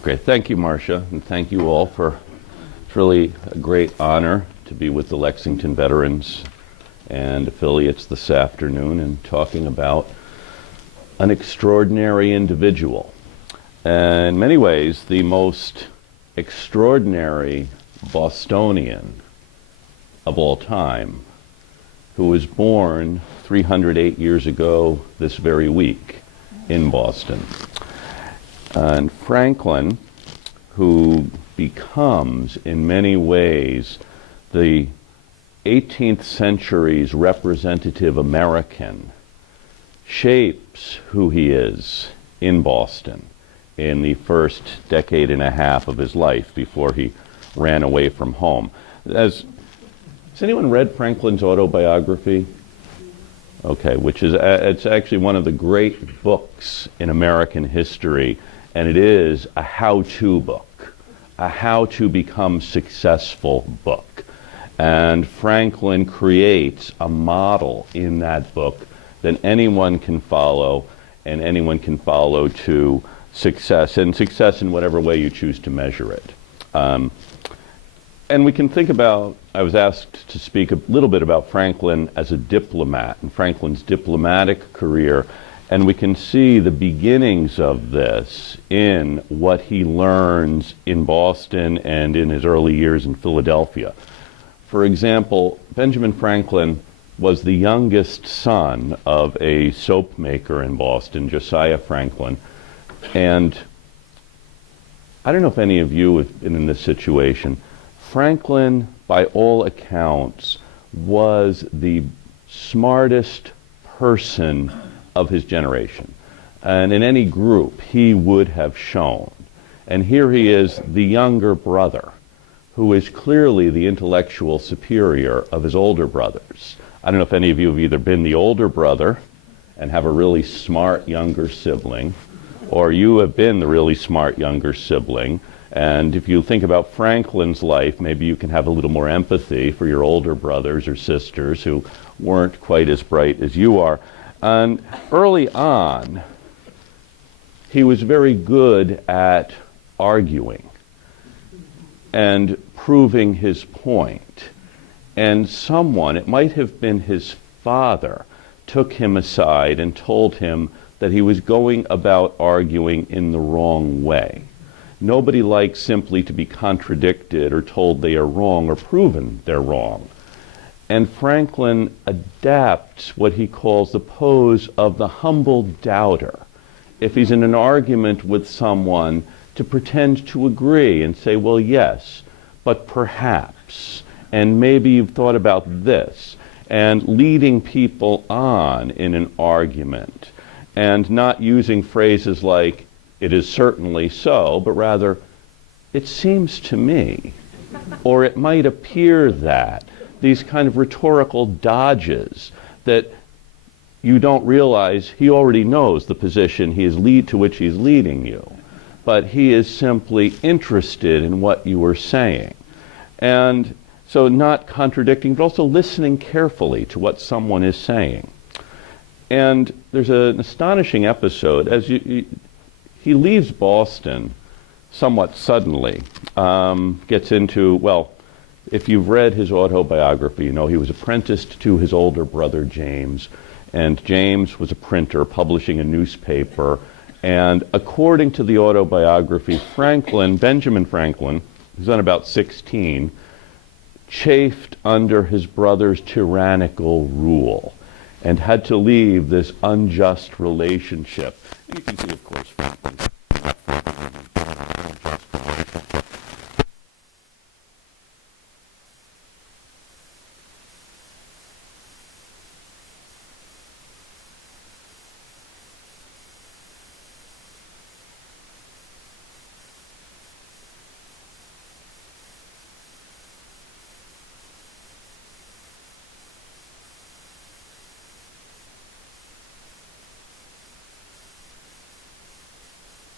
Great. Thank you, Marcia, and thank you all for it's really a great honor to be with the Lexington veterans and affiliates this afternoon and talking about an extraordinary individual. In many ways, the most extraordinary Bostonian of all time, who was born 308 years ago this very week in Boston. And Franklin, who becomes in many ways the 18th century's representative American, shapes who he is in Boston in the first decade and a half of his life before he ran away from home. Has anyone read Franklin's autobiography? Okay, which is it's actually one of the great books in American history, and it is a how-to book, a how to become successful book. And Franklin creates a model in that book that anyone can follow, and anyone can follow to success, and success in whatever way you choose to measure it. And we can think about, I was asked to speak a little bit about Franklin as a diplomat and Franklin's diplomatic career, and we can see the beginnings of this in what he learns in Boston and in his early years in Philadelphia. For example, Benjamin Franklin was the youngest son of a soap maker in Boston, Josiah Franklin, and I don't know if any of you have been in this situation. Franklin, by all accounts, was the smartest person of his generation. And in any group, he would have shown. And here he is, the younger brother, who is clearly the intellectual superior of his older brothers. I don't know if any of you have either been the older brother and have a really smart younger sibling, or you have been the really smart younger sibling. And if you think about Franklin's life, maybe you can have a little more empathy for your older brothers or sisters who weren't quite as bright as you are. And early on, he was very good at arguing and proving his point. And someone, it might have been his father, took him aside and told him that he was going about arguing in the wrong way. Nobody likes simply to be contradicted or told they are wrong or proven they're wrong. And Franklin adapts what he calls the pose of the humble doubter. If he's in an argument with someone, to pretend to agree and say, well, yes, but perhaps, and maybe you've thought about this, and leading people on in an argument, and not using phrases like, it is certainly so, but rather, it seems to me, or it might appear that, these kind of rhetorical dodges that you don't realize he already knows the position he is to which he's leading you, but he is simply interested in what you are saying. And so not contradicting, but also listening carefully to what someone is saying. And there's an astonishing episode as he leaves Boston somewhat suddenly, gets into, well, if you've read his autobiography, you know he was apprenticed to his older brother James, and James was a printer publishing a newspaper, and according to the autobiography, Benjamin Franklin, who's then about 16, chafed under his brother's tyrannical rule and had to leave this unjust relationship. And you can see, of course, Franklin's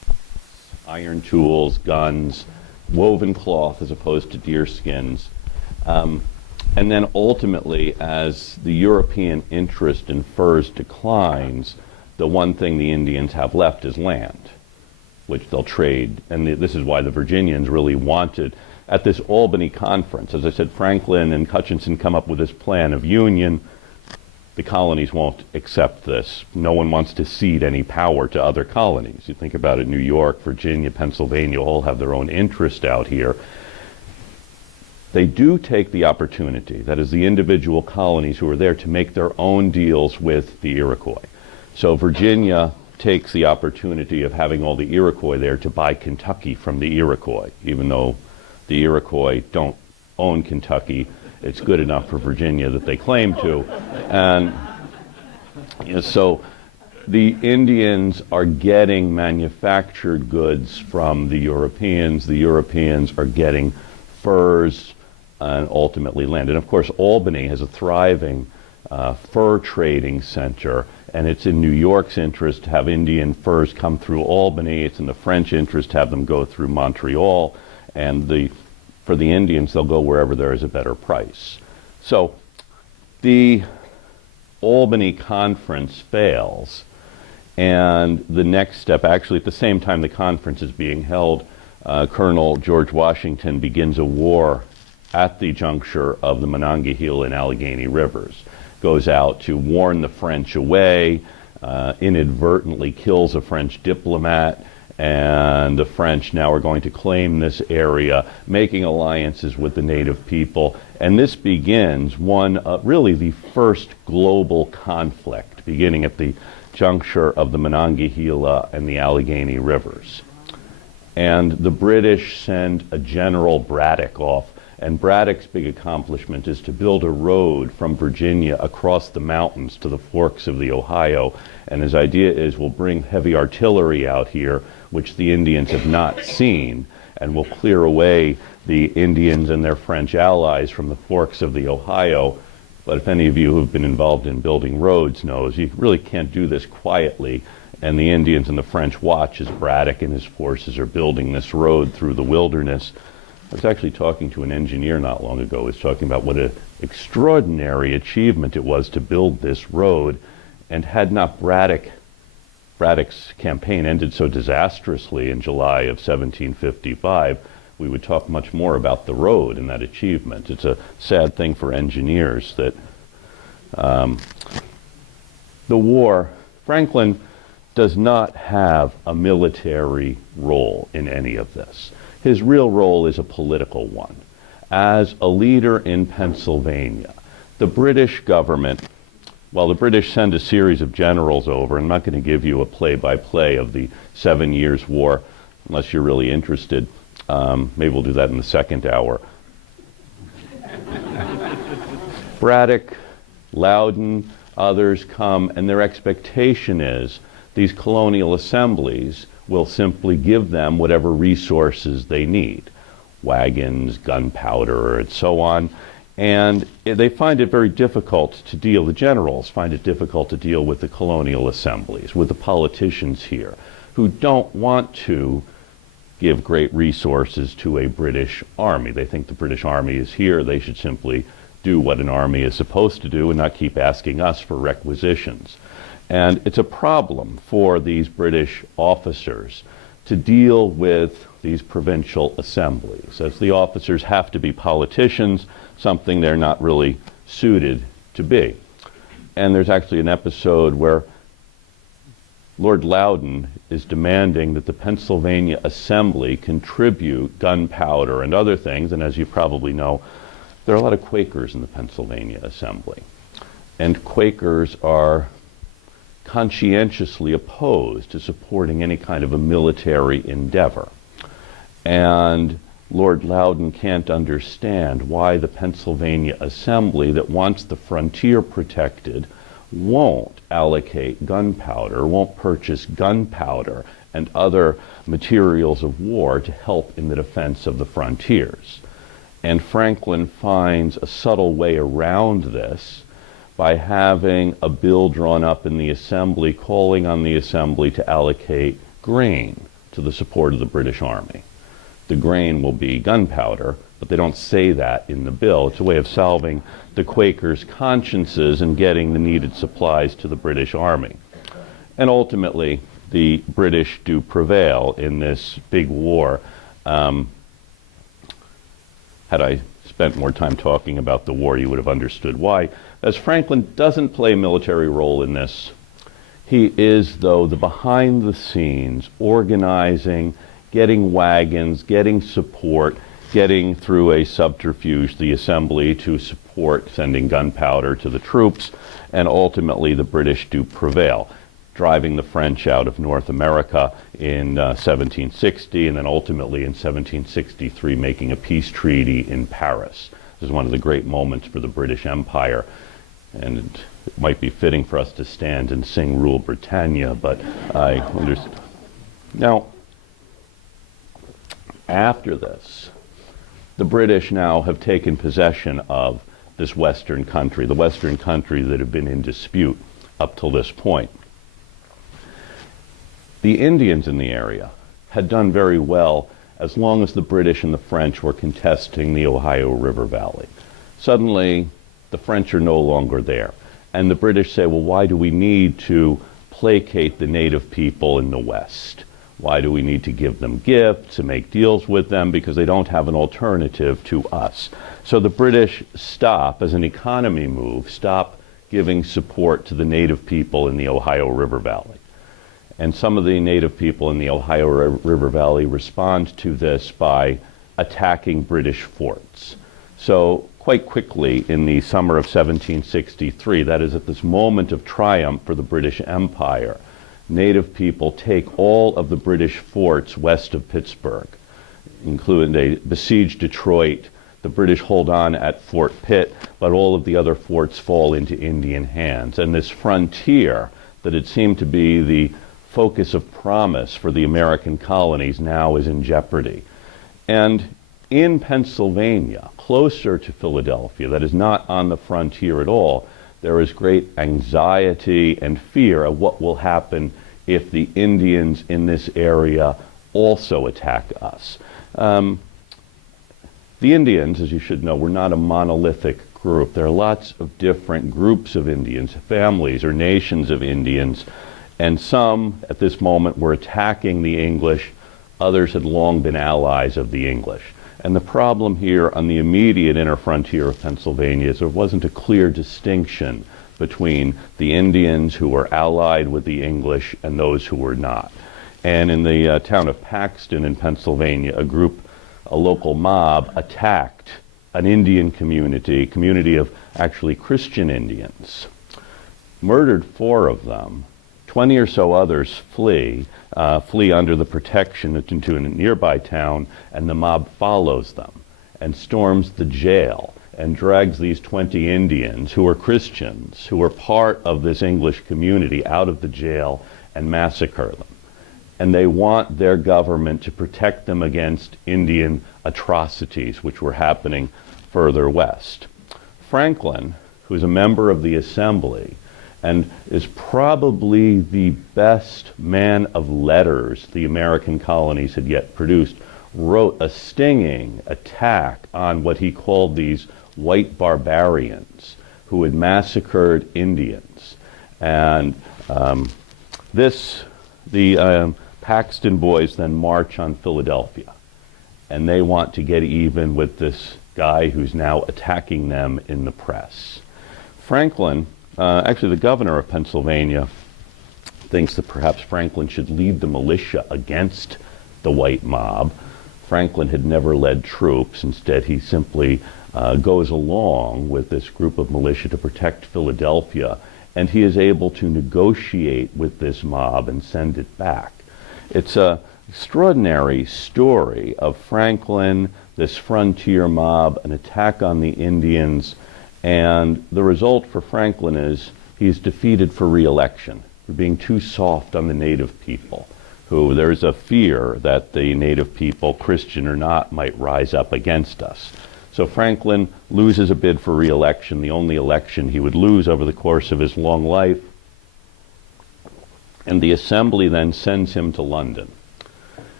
iron tools, guns, woven cloth as opposed to deer skins. And then ultimately, as the European interest in furs declines, the one thing the Indians have left is land, which they'll trade. And this is why the Virginians really wanted, at this Albany conference, as I said, Franklin and Hutchinson come up with this plan of union. The colonies won't accept this. No one wants to cede any power to other colonies. You think about it, New York, Virginia, Pennsylvania all have their own interest out here. They do take the opportunity, that is the individual colonies who are there, to make their own deals with the Iroquois. So Virginia takes the opportunity of having all the Iroquois there to buy Kentucky from the Iroquois. Even though the Iroquois don't own Kentucky, it's good enough for Virginia that they claim to. And so the Indians are getting manufactured goods from the Europeans. The Europeans are getting furs and ultimately land. And of course, Albany has a thriving fur trading center, and it's in New York's interest to have Indian furs come through Albany. It's in the French interest to have them go through Montreal, and for the Indians, they'll go wherever there is a better price. So the Albany conference fails, and the next step, actually at the same time the conference is being held, Colonel George Washington begins a war at the juncture of the Monongahela and Allegheny rivers, goes out to warn the French away, inadvertently kills a French diplomat, and the French now are going to claim this area, making alliances with the native people. And this begins really the first global conflict, beginning at the juncture of the Monongahela and the Allegheny rivers. And the British send a General Braddock off, and Braddock's big accomplishment is to build a road from Virginia across the mountains to the forks of the Ohio. And his idea is, we'll bring heavy artillery out here, which the Indians have not seen, and we'll clear away the Indians and their French allies from the forks of the Ohio. But if any of you who've been involved in building roads knows, you really can't do this quietly. And the Indians and the French watch as Braddock and his forces are building this road through the wilderness. I was actually talking to an engineer not long ago who was talking about what an extraordinary achievement it was to build this road, and had not Braddock's campaign ended so disastrously in July of 1755, we would talk much more about the road and that achievement. It's a sad thing for engineers that the war, Franklin does not have a military role in any of this. His real role is a political one. As a leader in Pennsylvania, the British government, well, the British send a series of generals over. I'm not going to give you a play-by-play of the 7 Years' War, unless you're really interested. Maybe we'll do that in the second hour. Braddock, Loudon, others come, and their expectation is these colonial assemblies will simply give them whatever resources they need, wagons, gunpowder, and so on. And they find it very difficult to deal, the generals find it difficult to deal with the colonial assemblies, with the politicians here, who don't want to give great resources to a British army. They think the British army is here, they should simply do what an army is supposed to do and not keep asking us for requisitions. And it's a problem for these British officers to deal with these provincial assemblies, as the officers have to be politicians, something they're not really suited to be. And there's actually an episode where Lord Loudon is demanding that the Pennsylvania Assembly contribute gunpowder and other things, and as you probably know, there are a lot of Quakers in the Pennsylvania Assembly. And Quakers are conscientiously opposed to supporting any kind of a military endeavor. And Lord Loudon can't understand why the Pennsylvania Assembly, that wants the frontier protected, won't allocate gunpowder, won't purchase gunpowder and other materials of war to help in the defense of the frontiers. And Franklin finds a subtle way around this by having a bill drawn up in the Assembly calling on the Assembly to allocate grain to the support of the British Army. The grain will be gunpowder, but they don't say that in the bill. It's a way of salving the Quakers' consciences and getting the needed supplies to the British Army. And ultimately, the British do prevail in this big war. Had I spent more time talking about the war, you would have understood why. As Franklin doesn't play a military role in this, he is, though, the behind-the-scenes organizing, getting wagons, getting support, getting through a subterfuge, the assembly, to support sending gunpowder to the troops, and ultimately the British do prevail, driving the French out of North America in 1760, and then ultimately in 1763 making a peace treaty in Paris. This is one of the great moments for the British Empire, and it might be fitting for us to stand and sing Rule Britannia, but I understand. Now, after this, the British now have taken possession of this Western country, the Western country that had been in dispute up till this point. The Indians in the area had done very well as long as the British and the French were contesting the Ohio River Valley. Suddenly, the French are no longer there. And the British say, well, why do we need to placate the native people in the West? Why do we need to give them gifts and make deals with them? Because they don't have an alternative to us. So the British stop, as an economy move, stop giving support to the native people in the Ohio River Valley. And some of the native people in the Ohio River Valley respond to this by attacking British forts. So quite quickly in the summer of 1763, that is at this moment of triumph for the British Empire, native people take all of the British forts west of Pittsburgh, including they besiege Detroit. The British hold on at Fort Pitt, but all of the other forts fall into Indian hands. And this frontier that had seemed to be the focus of promise for the American colonies now is in jeopardy. And in Pennsylvania, closer to Philadelphia, that is not on the frontier at all, there is great anxiety and fear of what will happen if the Indians in this area also attack us. The Indians, as you should know, were not a monolithic group. There are lots of different groups of Indians, families or nations of Indians, and some at this moment were attacking the English. Others had long been allies of the English. And the problem here on the immediate inner frontier of Pennsylvania is there wasn't a clear distinction between the Indians who were allied with the English and those who were not. And in the town of Paxton in Pennsylvania, a local mob attacked an Indian community of actually Christian Indians, murdered 4 of them. 20 or so others flee under the protection into a nearby town, and the mob follows them and storms the jail and drags these 20 Indians who are Christians, who are part of this English community, out of the jail and massacre them. And they want their government to protect them against Indian atrocities which were happening further west. Franklin, who is a member of the Assembly, and is probably the best man of letters the American colonies had yet produced, wrote a stinging attack on what he called these white barbarians who had massacred Indians. And the Paxton boys then march on Philadelphia, and they want to get even with this guy who's now attacking them in the press. Franklin, actually the governor of Pennsylvania, thinks that perhaps Franklin should lead the militia against the white mob. Franklin had never led troops. Instead, he simply goes along with this group of militia to protect Philadelphia, and he is able to negotiate with this mob and send it back. It's an extraordinary story of Franklin, this frontier mob, an attack on the Indians, and the result for Franklin is he's defeated for re-election for being too soft on the native people, who there's a fear that the native people, Christian or not, might rise up against us. So Franklin loses a bid for re-election, the only election he would lose over the course of his long life, and the Assembly then sends him to London.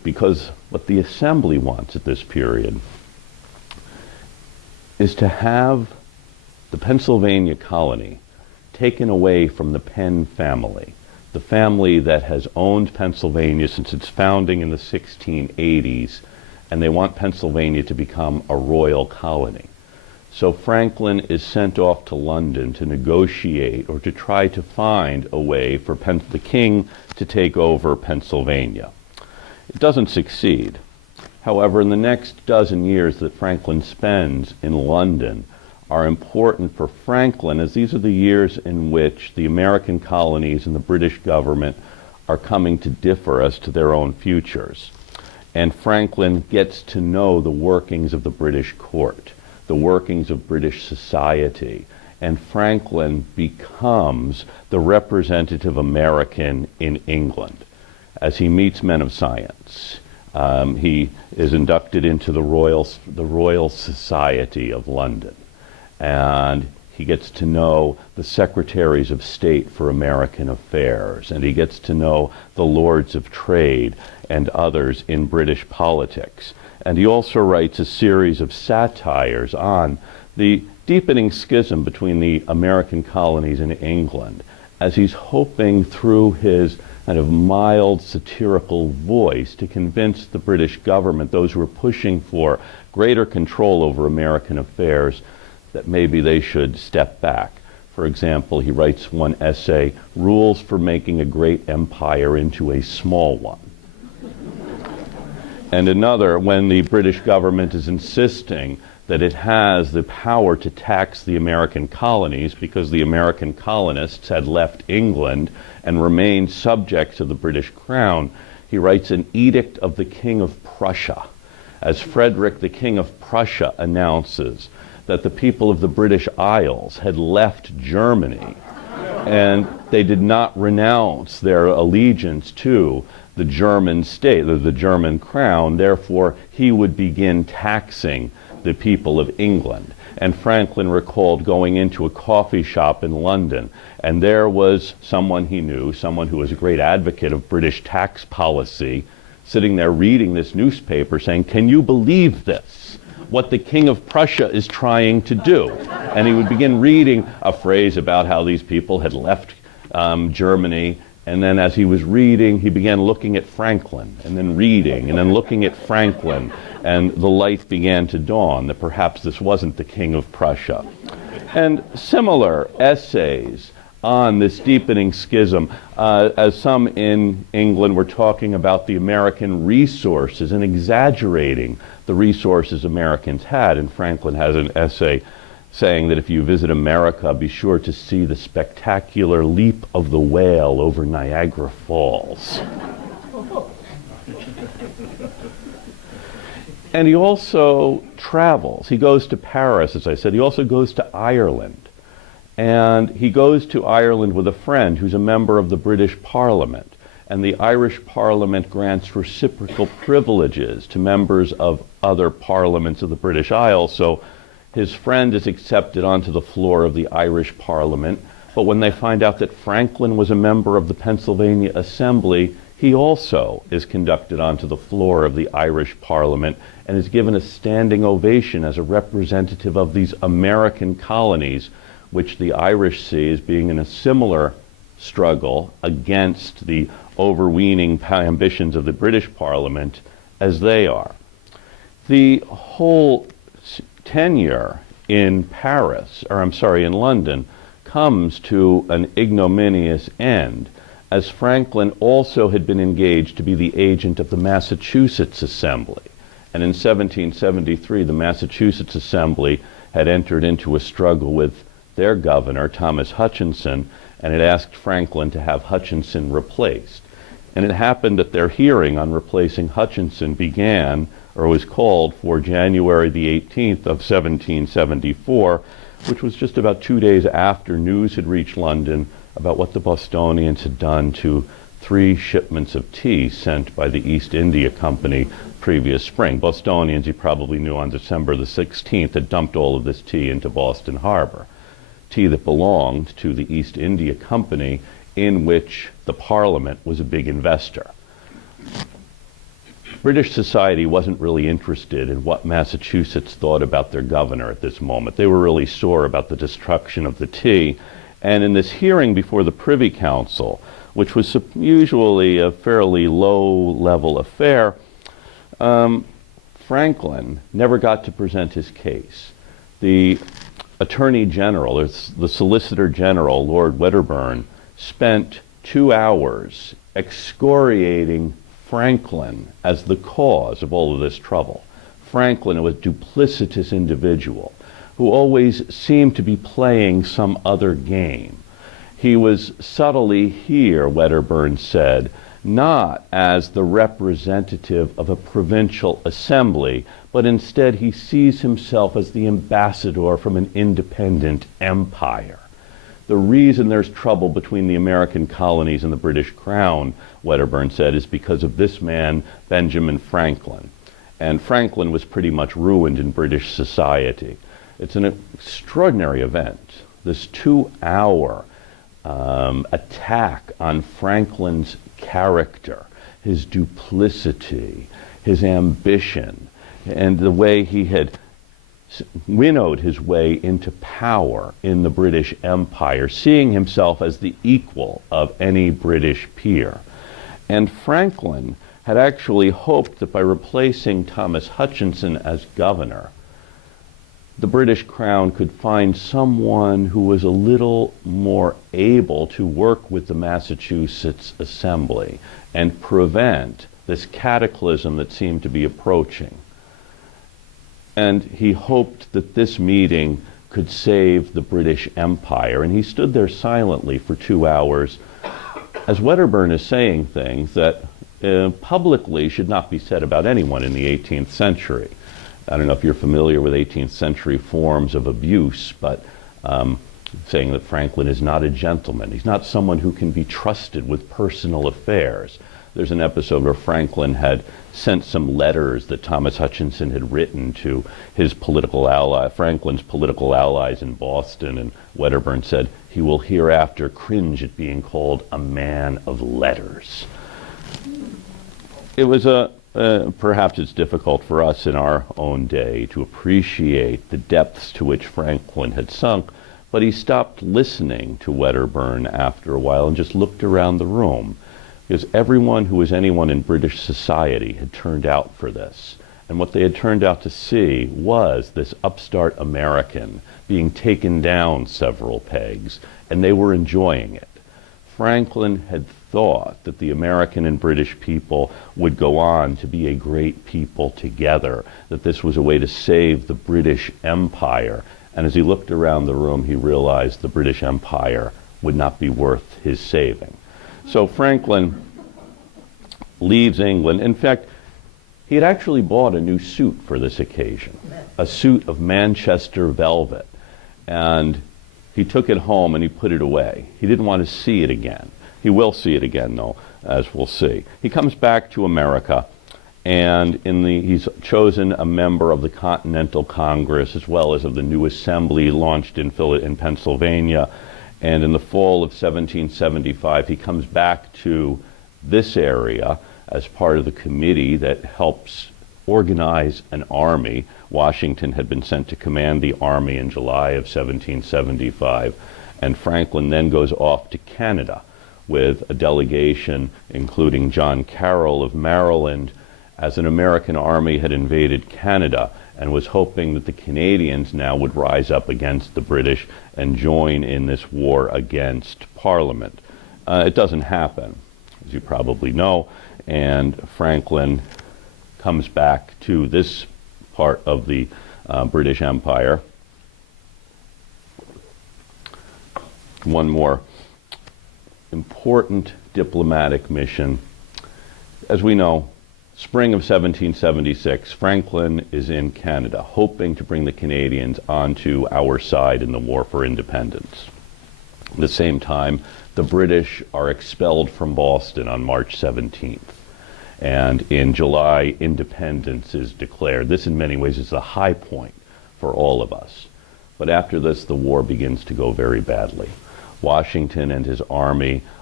because what the Assembly wants at this period is to have the Pennsylvania colony taken away from the Penn family, the family that has owned Pennsylvania since its founding in the 1680s, and they want Pennsylvania to become a royal colony. So Franklin is sent off to London to negotiate or to try to find a way for the king to take over Pennsylvania. It doesn't succeed. However, in the next dozen years that Franklin spends in London are important for Franklin, as these are the years in which the American colonies and the British government are coming to differ as to their own futures. And Franklin gets to know the workings of the British court, the workings of British society, and Franklin becomes the representative American in England as he meets men of science. He is inducted into the Royal Society of London, and he gets to know the secretaries of state for American affairs, and he gets to know the lords of trade and others in British politics. And he also writes a series of satires on the deepening schism between the American colonies and England, as he's hoping through his kind of mild satirical voice to convince the British government, those who are pushing for greater control over American affairs, that maybe they should step back. For example, he writes one essay, Rules for Making a Great Empire into a Small One. And another, when the British government is insisting that it has the power to tax the American colonies because the American colonists had left England and remained subject to the British crown, he writes an edict of the King of Prussia, as Frederick, the King of Prussia, announces that the people of the British Isles had left Germany and they did not renounce their allegiance to the German state, the German crown. Therefore, he would begin taxing the people of England. And Franklin recalled going into a coffee shop in London, and there was someone he knew, someone who was a great advocate of British tax policy, sitting there reading this newspaper saying, "Can you believe this? What the King of Prussia is trying to do." And he would begin reading a phrase about how these people had left Germany. And then as he was reading, he began looking at Franklin, and then reading, and then looking at Franklin, and the light began to dawn that perhaps this wasn't the King of Prussia. And similar essays on this deepening schism, as some in England were talking about the American resources and exaggerating the resources Americans had. And Franklin has an essay saying that if you visit America, be sure to see the spectacular leap of the whale over Niagara Falls. And he also travels. He goes to Paris, as I said. He also goes to Ireland. And he goes to Ireland with a friend who's a member of the British Parliament. And the Irish Parliament grants reciprocal privileges to members of other parliaments of the British Isles. So his friend is accepted onto the floor of the Irish Parliament. But when they find out that Franklin was a member of the Pennsylvania Assembly, he also is conducted onto the floor of the Irish Parliament and is given a standing ovation as a representative of these American colonies, which the Irish see as being in a similar struggle against the overweening ambitions of the British Parliament as they are. The whole tenure in in London, comes to an ignominious end, as Franklin also had been engaged to be the agent of the Massachusetts Assembly. And in 1773, the Massachusetts Assembly had entered into a struggle with their governor, Thomas Hutchinson, and had asked Franklin to have Hutchinson replaced. And it happened that their hearing on replacing Hutchinson began, or was called, for January the 18th of 1774, which was just about 2 days after news had reached London about what the Bostonians had done to 3 shipments of tea sent by the East India Company previous spring. Bostonians, you probably knew, on December the 16th had dumped all of this tea into Boston Harbor. Tea that belonged to the East India Company, in which the Parliament was a big investor. British society wasn't really interested in what Massachusetts thought about their governor at this moment. They were really sore about the destruction of the tea. And in this hearing before the Privy Council, which was usually a fairly low-level affair, Franklin never got to present his case. The Attorney General, or the Solicitor General, Lord Wedderburn, spent 2 hours excoriating Franklin as the cause of all of this trouble. Franklin was a duplicitous individual who always seemed to be playing some other game. He was subtly here, Wedderburn said, not as the representative of a provincial assembly, but instead he sees himself as the ambassador from an independent empire. The reason there's trouble between the American colonies and the British Crown, Wedderburn said, is because of this man, Benjamin Franklin. And Franklin was pretty much ruined in British society. It's an extraordinary event, this 2-hour attack on Franklin's character, his duplicity, his ambition, and the way he had winnowed his way into power in the British Empire, seeing himself as the equal of any British peer. And Franklin had actually hoped that by replacing Thomas Hutchinson as governor, the British Crown could find someone who was a little more able to work with the Massachusetts Assembly and prevent this cataclysm that seemed to be approaching. And he hoped that this meeting could save the British Empire. And he stood there silently for 2 hours as Wedderburn is saying things that publicly should not be said about anyone in the 18th century. I don't know if you're familiar with 18th century forms of abuse, but saying that Franklin is not a gentleman. He's not someone who can be trusted with personal affairs. There's an episode where Franklin had sent some letters that Thomas Hutchinson had written to his political ally, Franklin's political allies in Boston, and Wedderburn said, "He will hereafter cringe at being called a man of letters." It was perhaps it's difficult for us in our own day to appreciate the depths to which Franklin had sunk, but he stopped listening to Wedderburn after a while and just looked around the room, because everyone who was anyone in British society had turned out for this. And what they had turned out to see was this upstart American being taken down several pegs, and they were enjoying it. Franklin had thought that the American and British people would go on to be a great people together, that this was a way to save the British Empire. And as he looked around the room, he realized the British Empire would not be worth his saving. So Franklin leaves England. In fact, he had actually bought a new suit for this occasion, a suit of Manchester velvet. And he took it home and he put it away. He didn't want to see it again. He will see it again, though, as we'll see. He comes back to America, and he's chosen a member of the Continental Congress as well as of the new assembly launched in Pennsylvania. And in the fall of 1775, he comes back to this area as part of the committee that helps organize an army. Washington had been sent to command the army in July of 1775, and Franklin then goes off to Canada with a delegation including John Carroll of Maryland, as an American army had invaded Canada and was hoping that the Canadians now would rise up against the British and join in this war against Parliament. It doesn't happen, as you probably know, and Franklin comes back to this part of the British Empire. One more important diplomatic mission. As we know, spring of 1776, Franklin is in Canada, hoping to bring the Canadians onto our side in the war for independence. At the same time, the British are expelled from Boston on March 17th. And in July, independence is declared. This, in many ways, is the high point for all of us. But after this, the war begins to go very badly. Washington and his army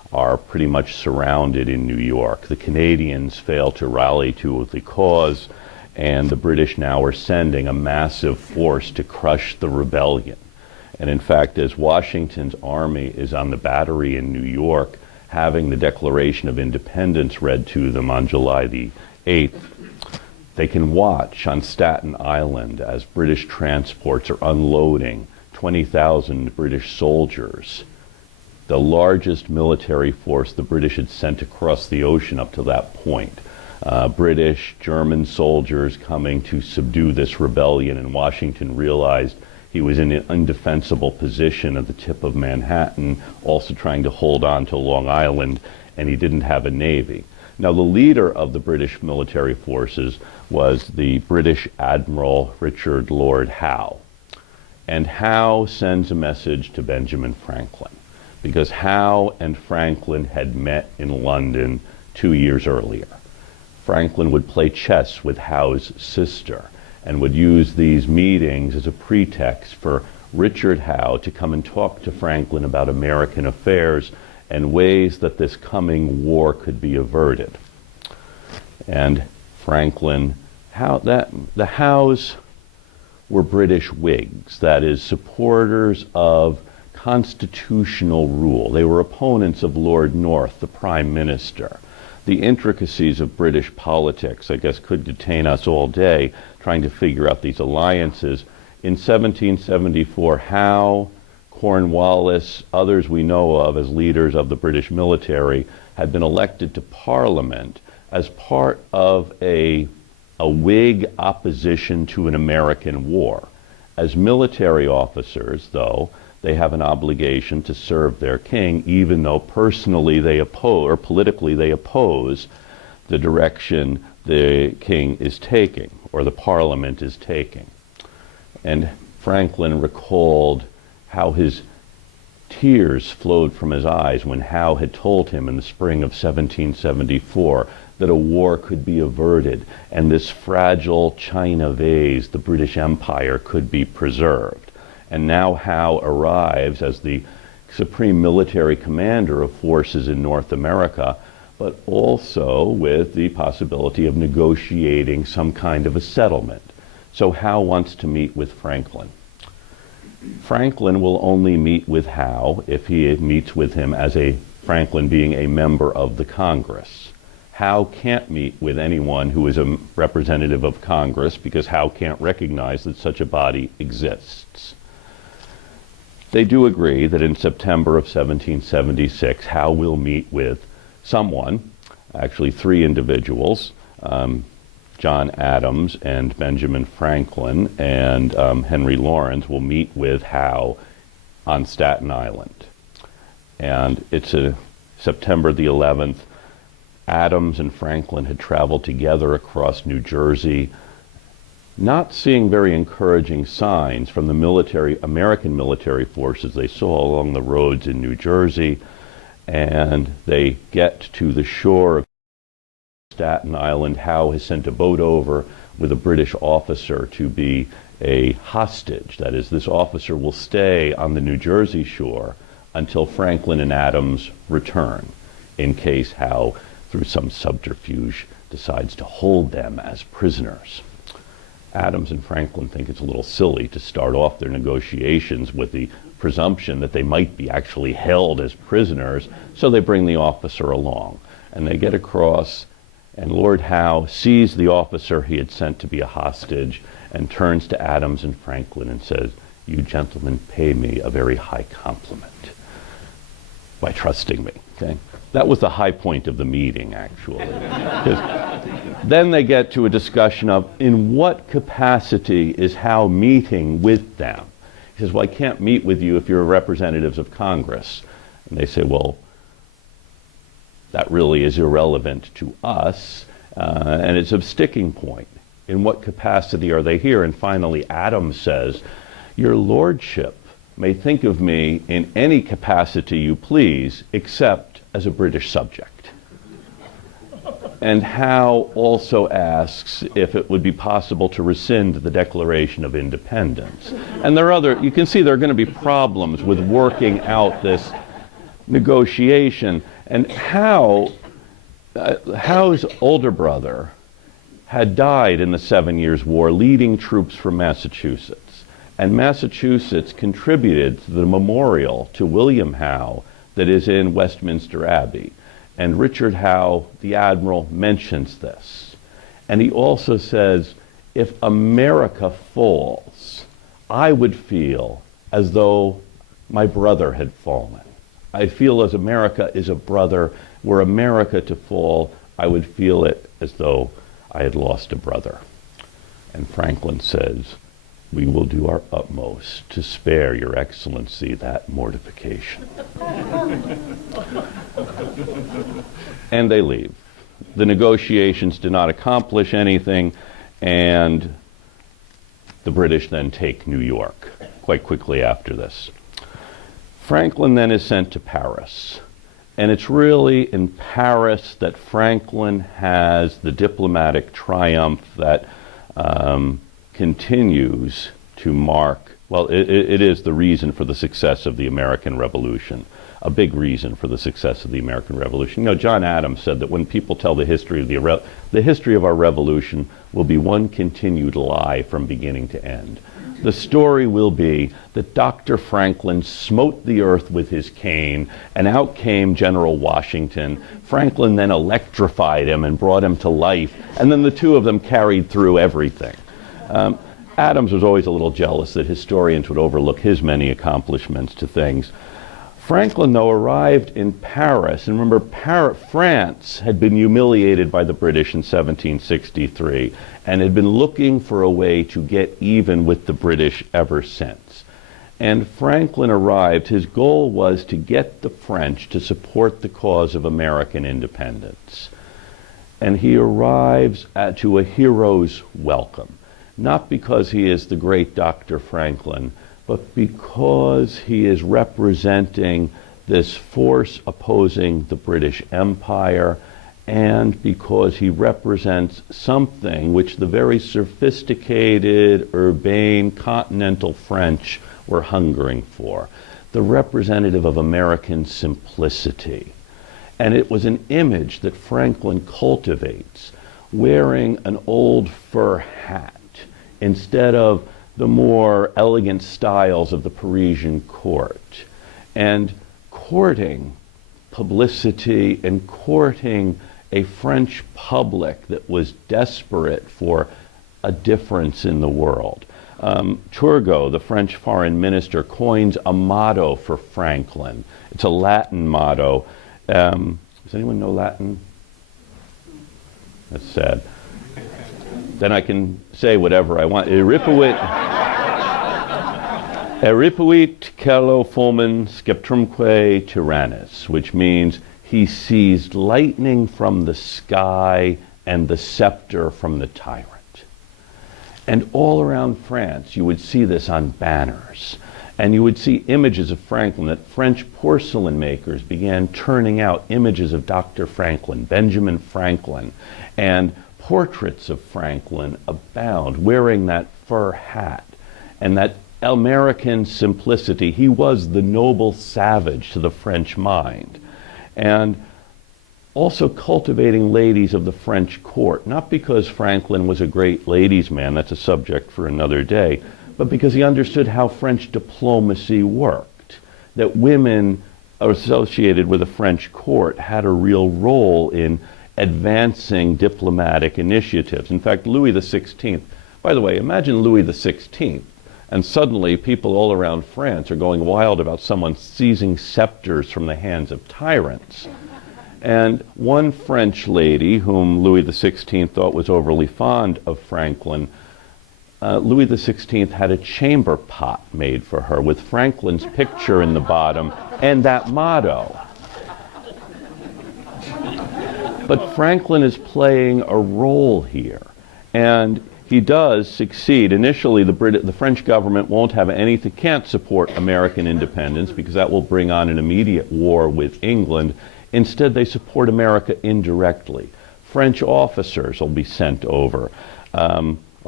are pretty much surrounded in New York. The Canadians fail to rally to the cause, and the British now are sending a massive force to crush the rebellion. And in fact, as Washington's army is on the battery in New York, having the Declaration of Independence read to them on July the 8th, they can watch on Staten Island as British transports are unloading 20,000 British soldiers, the largest military force the British had sent across the ocean up to that point. British, German soldiers coming to subdue this rebellion, and Washington realized he was in an indefensible position at the tip of Manhattan, also trying to hold on to Long Island, and he didn't have a navy. Now, the leader of the British military forces was the British Admiral Richard Lord Howe. And Howe sends a message to Benjamin Franklin, because Howe and Franklin had met in London 2 years earlier. Franklin would play chess with Howe's sister and would use these meetings as a pretext for Richard Howe to come and talk to Franklin about American affairs and ways that this coming war could be averted. And Franklin, the Howes were British Whigs, that is, supporters of constitutional rule. They were opponents of Lord North, the Prime Minister. The intricacies of British politics, I guess, could detain us all day trying to figure out these alliances. In 1774, Howe, Cornwallis, others we know of as leaders of the British military, had been elected to Parliament as part of a Whig opposition to an American war. As military officers, though, they have an obligation to serve their king, even though personally they oppose, or politically they oppose, the direction the king is taking, or the Parliament is taking. And Franklin recalled how his tears flowed from his eyes when Howe had told him in the spring of 1774 that a war could be averted and this fragile china vase, the British Empire, could be preserved. And now Howe arrives as the supreme military commander of forces in North America, but also with the possibility of negotiating some kind of a settlement. So Howe wants to meet with Franklin. Franklin will only meet with Howe if he meets with him as Franklin being a member of the Congress. Howe can't meet with anyone who is a representative of Congress because Howe can't recognize that such a body exists. They do agree that in September of 1776, Howe will meet with someone, actually three individuals, John Adams and Benjamin Franklin and Henry Lawrence will meet with Howe on Staten Island. And it's September the 11th. Adams and Franklin had traveled together across New Jersey, not seeing very encouraging signs from the American military forces they saw along the roads in New Jersey, and they get to the shore of Staten Island. Howe has sent a boat over with a British officer to be a hostage. That is, this officer will stay on the New Jersey shore until Franklin and Adams return, in case Howe, through some subterfuge, decides to hold them as prisoners. Adams and Franklin think it's a little silly to start off their negotiations with the presumption that they might be actually held as prisoners, so they bring the officer along. And they get across, and Lord Howe sees the officer he had sent to be a hostage and turns to Adams and Franklin and says, "You gentlemen pay me a very high compliment by trusting me." Okay? That was the high point of the meeting, actually. Then they get to a discussion of in what capacity is Howe meeting with them. He says, "Well, I can't meet with you if you're representatives of Congress." And they say, "Well, that really is irrelevant to us, and it's a sticking point. In what capacity are they here?" And finally, Adams says, "Your lordship may think of me in any capacity you please, except as a British subject." And Howe also asks if it would be possible to rescind the Declaration of Independence. And you can see there are going to be problems with working out this negotiation. And Howe's older brother had died in the 7 Years' War leading troops from Massachusetts. And Massachusetts contributed to the memorial to William Howe that is in Westminster Abbey. And Richard Howe, the admiral, mentions this. And he also says, if America falls, I would feel as though my brother had fallen. I feel as America is a brother. Were America to fall, I would feel it as though I had lost a brother. And Franklin says, we will do our utmost to spare your excellency that mortification. And they leave. The negotiations do not accomplish anything, and the British then take New York quite quickly after this. Franklin then is sent to Paris. And it's really in Paris that Franklin has the diplomatic triumph that continues to mark, well, it is the reason for the success of the American Revolution, a big reason for the success of the American Revolution. You know, John Adams said that when people tell the history of the history of our revolution will be one continued lie from beginning to end. The story will be that Dr. Franklin smote the earth with his cane, and out came General Washington. Franklin then electrified him and brought him to life, and then the two of them carried through everything. Adams was always a little jealous that historians would overlook his many accomplishments to things. Franklin, though, arrived in Paris, and remember, France had been humiliated by the British in 1763 and had been looking for a way to get even with the British ever since. And Franklin arrived. His goal was to get the French to support the cause of American independence. And he arrives to a hero's welcome, not because he is the great Dr. Franklin, but because he is representing this force opposing the British Empire, and because he represents something which the very sophisticated, urbane, continental French were hungering for, the representative of American simplicity. And it was an image that Franklin cultivates, wearing an old fur hat instead of the more elegant styles of the Parisian court, and courting publicity and courting a French public that was desperate for a difference in the world. Turgot, the French foreign minister, coins a motto for Franklin. It's a Latin motto. Does anyone know Latin? That's sad. Then I can say whatever I want. Eripuit celo fulmen sceptrumque tyrannus, which means he seized lightning from the sky and the scepter from the tyrant. And all around France, you would see this on banners. And you would see images of Franklin, that French porcelain makers began turning out images of Dr. Franklin, Benjamin Franklin, and portraits of Franklin abound, wearing that fur hat and that American simplicity. He was the noble savage to the French mind. And also cultivating ladies of the French court, not because Franklin was a great ladies' man, that's a subject for another day, but because he understood how French diplomacy worked, that women associated with the French court had a real role in advancing diplomatic initiatives. In fact, Louis XVI, by the way, imagine Louis XVI, and suddenly people all around France are going wild about someone seizing scepters from the hands of tyrants. And one French lady, whom Louis XVI thought was overly fond of Franklin, Louis XVI had a chamber pot made for her with Franklin's picture in the bottom and that motto. But Franklin is playing a role here, and he does succeed. Initially, the French government won't have anything, can't support American independence because that will bring on an immediate war with England. Instead, they support America indirectly. French officers will be sent over. A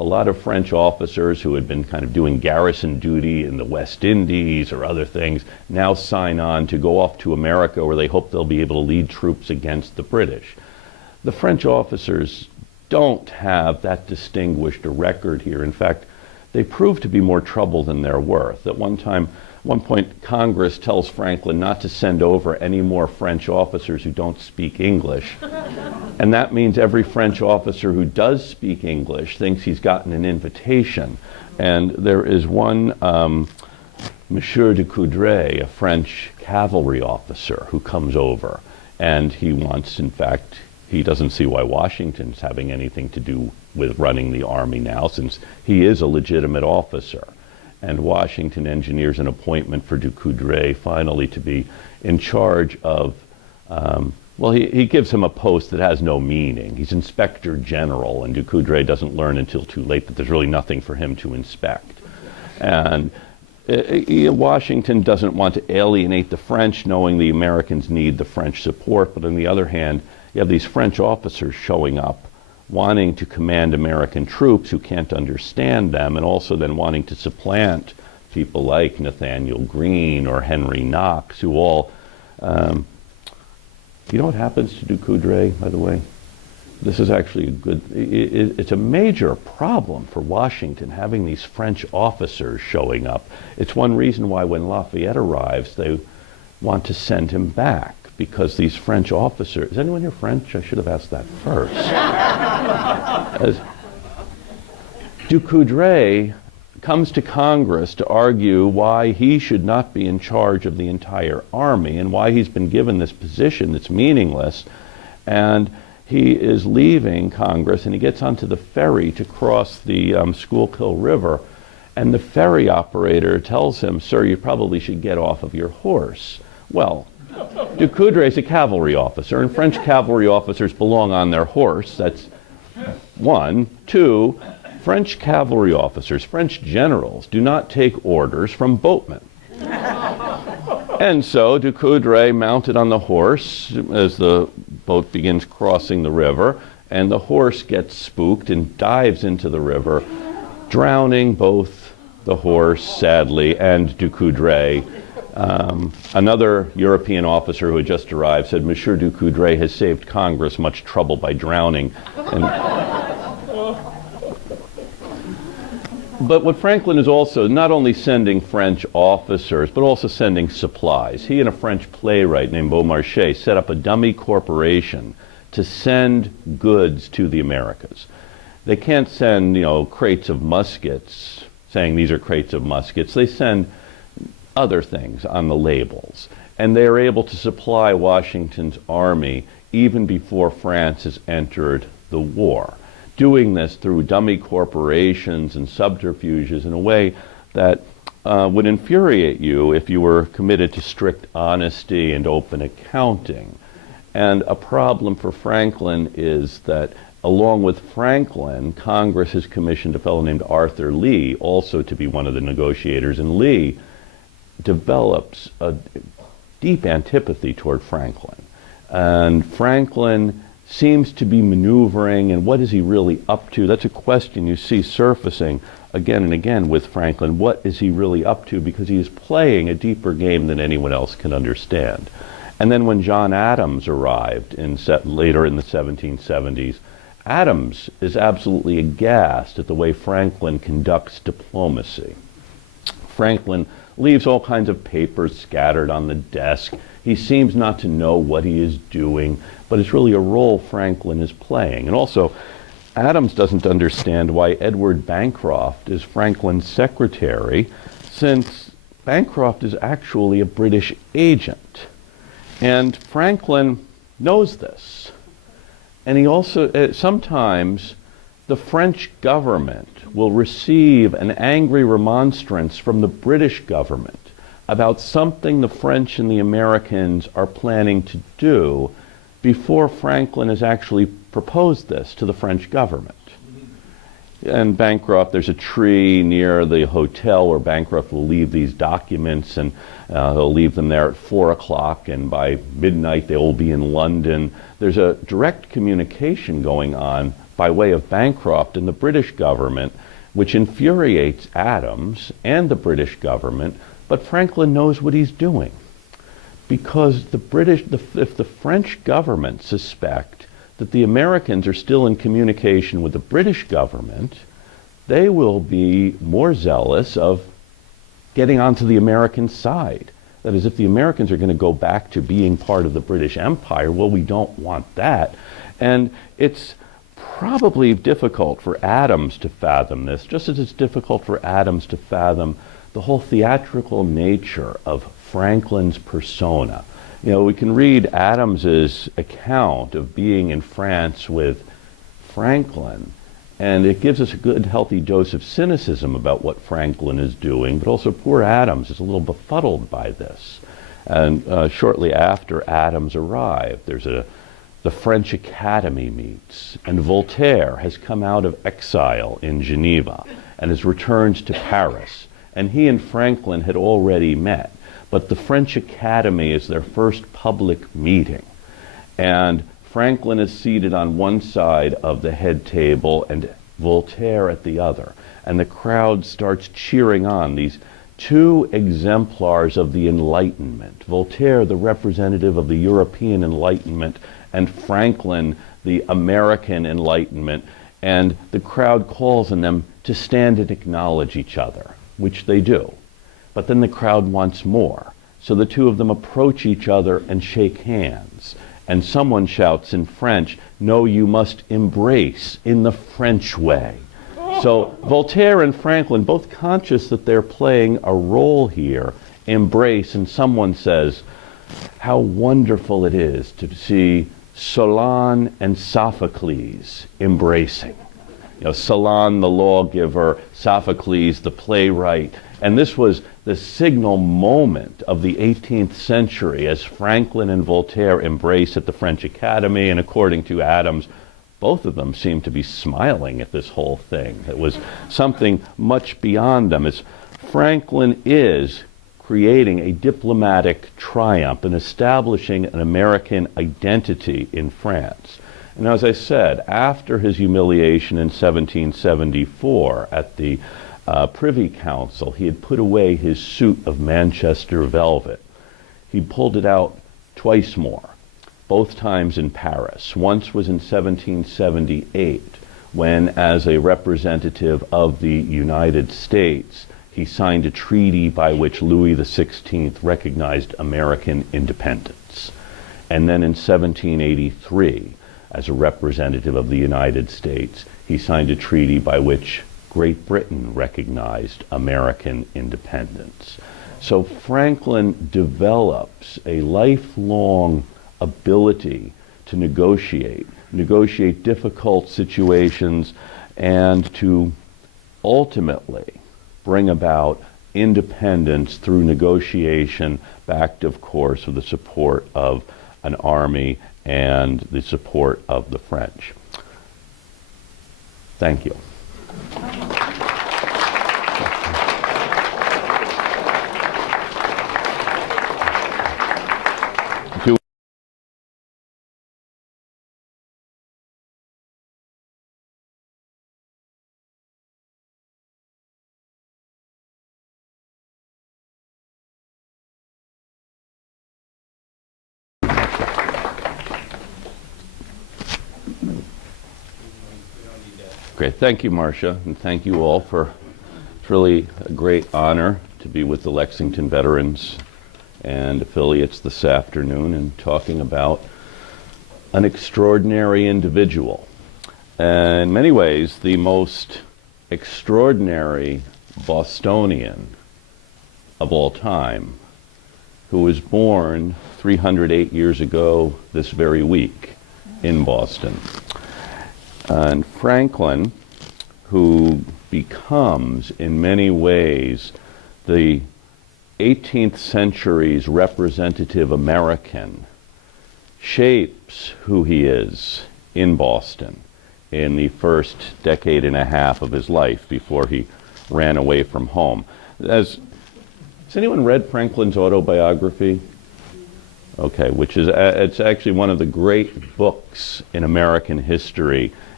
a lot of French officers who had been kind of doing garrison duty in the West Indies or other things now sign on to go off to America, where they hope they'll be able to lead troops against the British. The French officers don't have that distinguished a record here. In fact, they prove to be more trouble than they're worth. At one point, Congress tells Franklin not to send over any more French officers who don't speak English. And that means every French officer who does speak English thinks he's gotten an invitation. And there is one Monsieur de Coudray, a French cavalry officer, who comes over. And he wants, in fact, he doesn't see why Washington's having anything to do with running the army now, since he is a legitimate officer. And Washington engineers an appointment for de Coudray finally to be in charge of, he gives him a post that has no meaning. He's Inspector General, and de Coudray doesn't learn until too late that there's really nothing for him to inspect. And Washington doesn't want to alienate the French, knowing the Americans need the French support, but on the other hand, you have these French officers showing up wanting to command American troops who can't understand them, and also then wanting to supplant people like Nathaniel Greene or Henry Knox, who all, you know what happens to de Coudray, by the way? This is actually a good, it's a major problem for Washington, having these French officers showing up. It's one reason why when Lafayette arrives, they want to send him back, because these French officers, is anyone here French? I should have asked that first. De Coudray comes to Congress to argue why he should not be in charge of the entire army and why he's been given this position that's meaningless. And he is leaving Congress, and he gets onto the ferry to cross the Schuylkill River. And the ferry operator tells him, "Sir, you probably should get off of your horse." Well, de Coudray is a cavalry officer, and French cavalry officers belong on their horse. That's one. Two, French cavalry officers, French generals, do not take orders from boatmen. And so de Coudray mounted on the horse as the boat begins crossing the river, and the horse gets spooked and dives into the river, drowning both the horse, sadly, and de Coudray. Another European officer who had just arrived said, "Monsieur de Coudray has saved Congress much trouble by drowning." But what Franklin is also not only sending French officers, but also sending supplies. He and a French playwright named Beaumarchais set up a dummy corporation to send goods to the Americas. They can't send, crates of muskets, saying these are crates of muskets. They send other things on the labels. And they are able to supply Washington's army even before France has entered the war, doing this through dummy corporations and subterfuges in a way that would infuriate you if you were committed to strict honesty and open accounting. And a problem for Franklin is that along with Franklin, Congress has commissioned a fellow named Arthur Lee also to be one of the negotiators, and Lee develops a deep antipathy toward Franklin. And Franklin seems to be maneuvering, and what is he really up to? That's a question you see surfacing again and again with Franklin. What is he really up to? Because he is playing a deeper game than anyone else can understand. And then when John Adams arrived later in the 1770s, Adams is absolutely aghast at the way Franklin conducts diplomacy. Franklin leaves all kinds of papers scattered on the desk. He seems not to know what he is doing, but it's really a role Franklin is playing. And also, Adams doesn't understand why Edward Bancroft is Franklin's secretary, since Bancroft is actually a British agent. And Franklin knows this. And he also, sometimes, the French government will receive an angry remonstrance from the British government about something the French and the Americans are planning to do before Franklin has actually proposed this to the French government. And Bancroft, there's a tree near the hotel where Bancroft will leave these documents, and he'll leave them there at 4 o'clock, and by midnight they will be in London. There's a direct communication going on by way of Bancroft and the British government, which infuriates Adams and the British government, but Franklin knows what he's doing. Because if the French government suspect that the Americans are still in communication with the British government, they will be more zealous of getting onto the American side. That is, if the Americans are going to go back to being part of the British Empire, well, we don't want that. And it's probably difficult for Adams to fathom this, just as it's difficult for Adams to fathom the whole theatrical nature of Franklin's persona. You know, we can read Adams's account of being in France with Franklin, and it gives us a good, healthy dose of cynicism about what Franklin is doing, but also poor Adams is a little befuddled by this. And shortly after Adams arrived, the French Academy meets, and Voltaire has come out of exile in Geneva and has returned to Paris. And he and Franklin had already met, but the French Academy is their first public meeting. And Franklin is seated on one side of the head table and Voltaire at the other. And the crowd starts cheering on these two exemplars of the Enlightenment. Voltaire, the representative of the European Enlightenment, and Franklin, the American Enlightenment. And the crowd calls on them to stand and acknowledge each other, which they do. But then the crowd wants more. So the two of them approach each other and shake hands. And someone shouts in French, "No, you must embrace in the French way." So Voltaire and Franklin, both conscious that they're playing a role here, embrace, and someone says, "How wonderful it is to see Solon and Sophocles embracing." You know, Solon, the lawgiver, Sophocles, the playwright. And this was the signal moment of the 18th century as Franklin and Voltaire embrace at the French Academy. And according to Adams, both of them seemed to be smiling at this whole thing. It was something much beyond them, as Franklin is creating a diplomatic triumph and establishing an American identity in France. And as I said, after his humiliation in 1774 at the Privy Council, he had put away his suit of Manchester velvet. He pulled it out twice more, both times in Paris. Once was in 1778, when, as a representative of the United States, he signed a treaty by which Louis XVI recognized American independence. And then in 1783, as a representative of the United States, he signed a treaty by which Great Britain recognized American independence. So Franklin develops a lifelong ability to negotiate difficult situations, and to ultimately bring about independence through negotiation, backed, of course, with the support of an army and the support of the French. Thank you. Great. Thank you, Marcia, and thank you all it's really a great honor to be with the Lexington veterans and affiliates this afternoon and talking about an extraordinary individual. And in many ways, the most extraordinary Bostonian of all time, who was born 308 years ago this very week in Boston. And Franklin, who becomes, in many ways, the 18th century's representative American, shapes who he is in Boston in the first decade and a half of his life before he ran away from home. Has anyone read Franklin's autobiography? Okay, which is it's actually one of the great books in American history.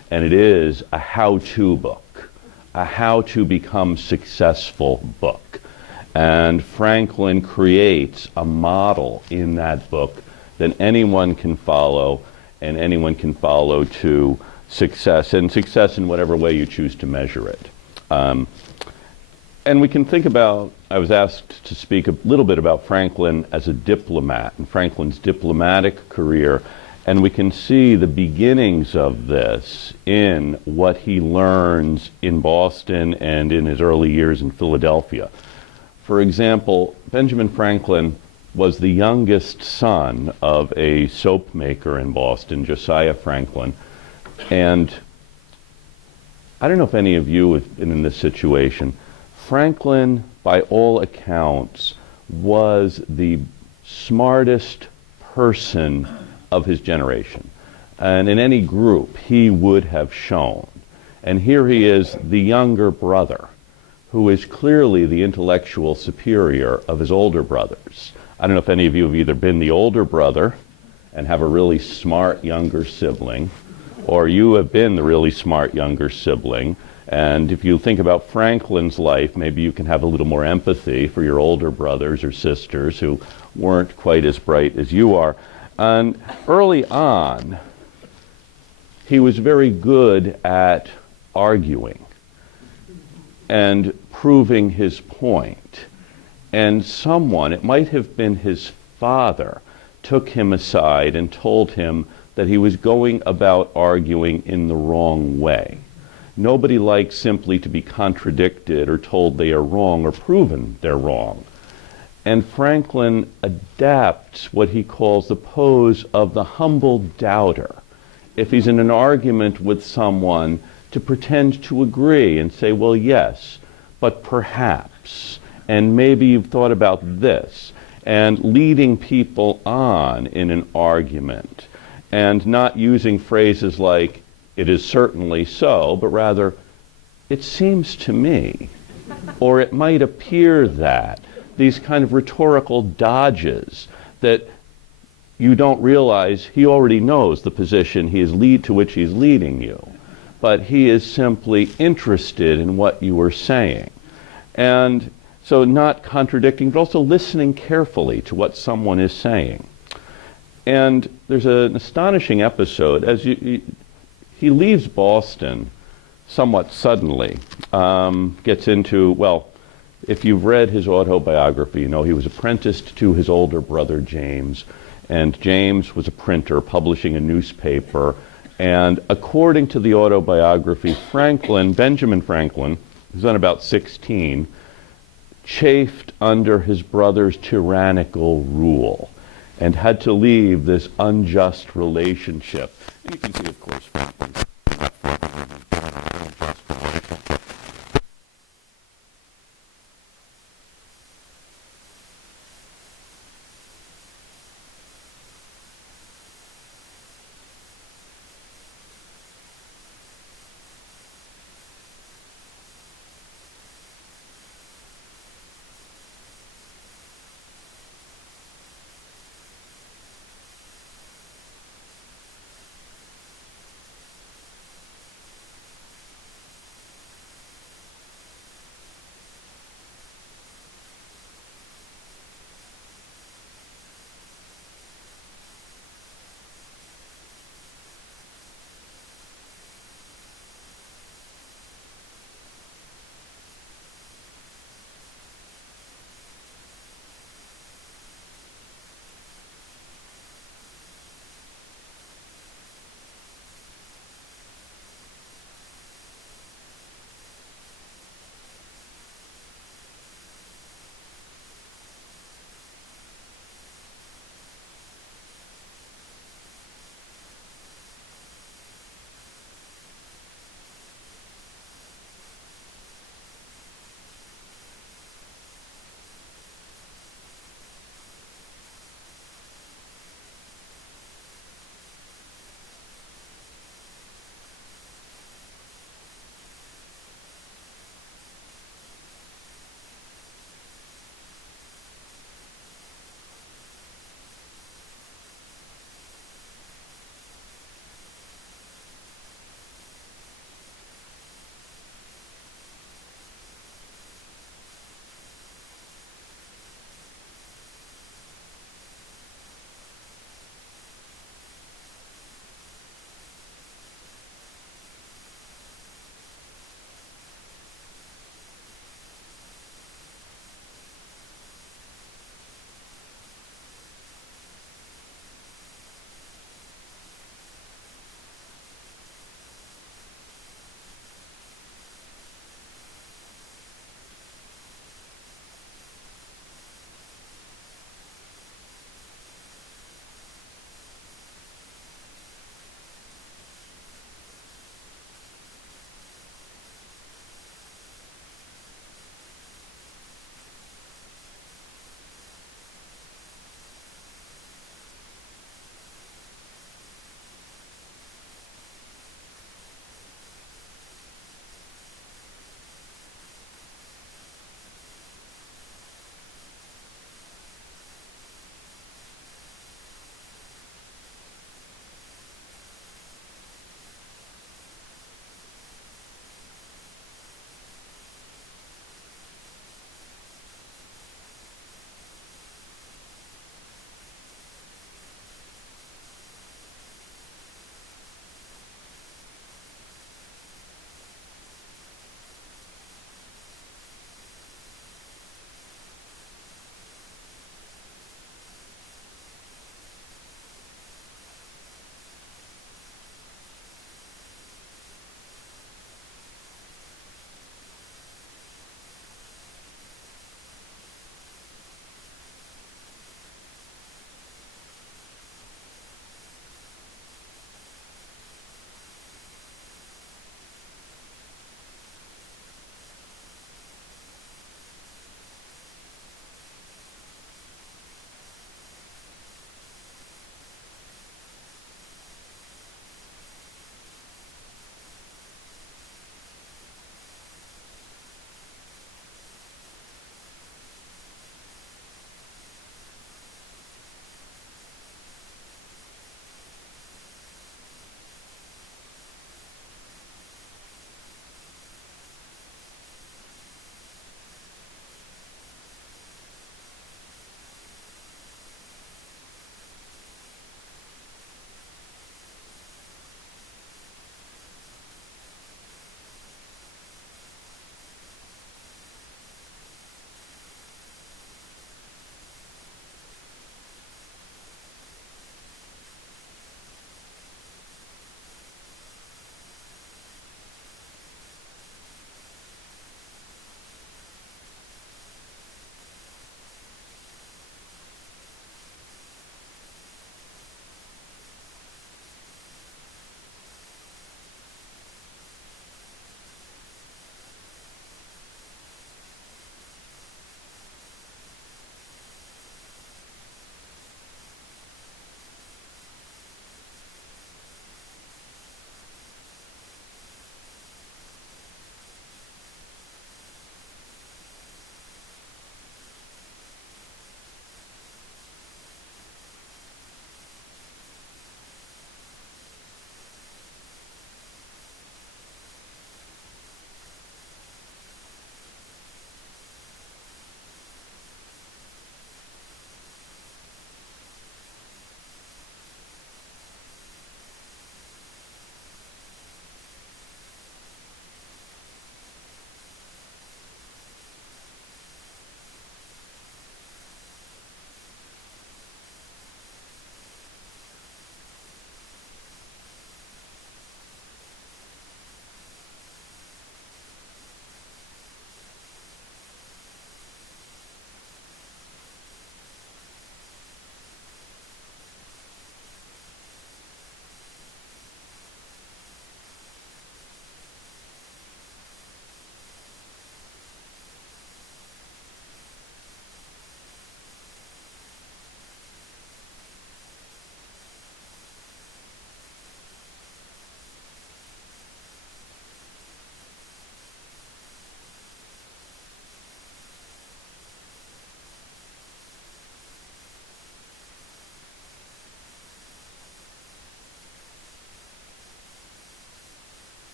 and it is a how-to book, a how to become successful book. And Franklin creates a model in that book that anyone can follow, and anyone can follow to success, and success in whatever way you choose to measure it. And we can think about, I was asked to speak a little bit about Franklin as a diplomat and Franklin's diplomatic career, and we can see the beginnings of this in what he learns in Boston and in his early years in Philadelphia. For example, Benjamin Franklin was the youngest son of a soap maker in Boston, Josiah Franklin, and I don't know if any of you have been in this situation. Franklin, by all accounts, was the smartest person of his generation. And in any group, he would have shown. And here he is, the younger brother, who is clearly the intellectual superior of his older brothers. I don't know if any of you have either been the older brother and have a really smart younger sibling, or you have been the really smart younger sibling. And if you think about Franklin's life, maybe you can have a little more empathy for your older brothers or sisters who weren't quite as bright as you are. And early on, he was very good at arguing and proving his point. And someone, it might have been his father, took him aside and told him that he was going about arguing in the wrong way. Nobody likes simply to be contradicted or told they are wrong or proven they're wrong. And Franklin adapts what he calls the pose of the humble doubter. If he's in an argument with someone, to pretend to agree and say, well, yes, but perhaps, and maybe you've thought about this, and leading people on in an argument, and not using phrases like, it is certainly so, but rather, it seems to me, or it might appear that. These kind of rhetorical dodges that you don't realize he already knows the position to which he's leading you, but he is simply interested in what you are saying. And so not contradicting, but also listening carefully to what someone is saying. And there's an astonishing episode. As he leaves Boston somewhat suddenly, gets into, well, if you've read his autobiography, you know he was apprenticed to his older brother James, and James was a printer publishing a newspaper. And according to the autobiography, Benjamin Franklin, who's then about 16, chafed under his brother's tyrannical rule and had to leave this unjust relationship. And you can see, of course, Franklin.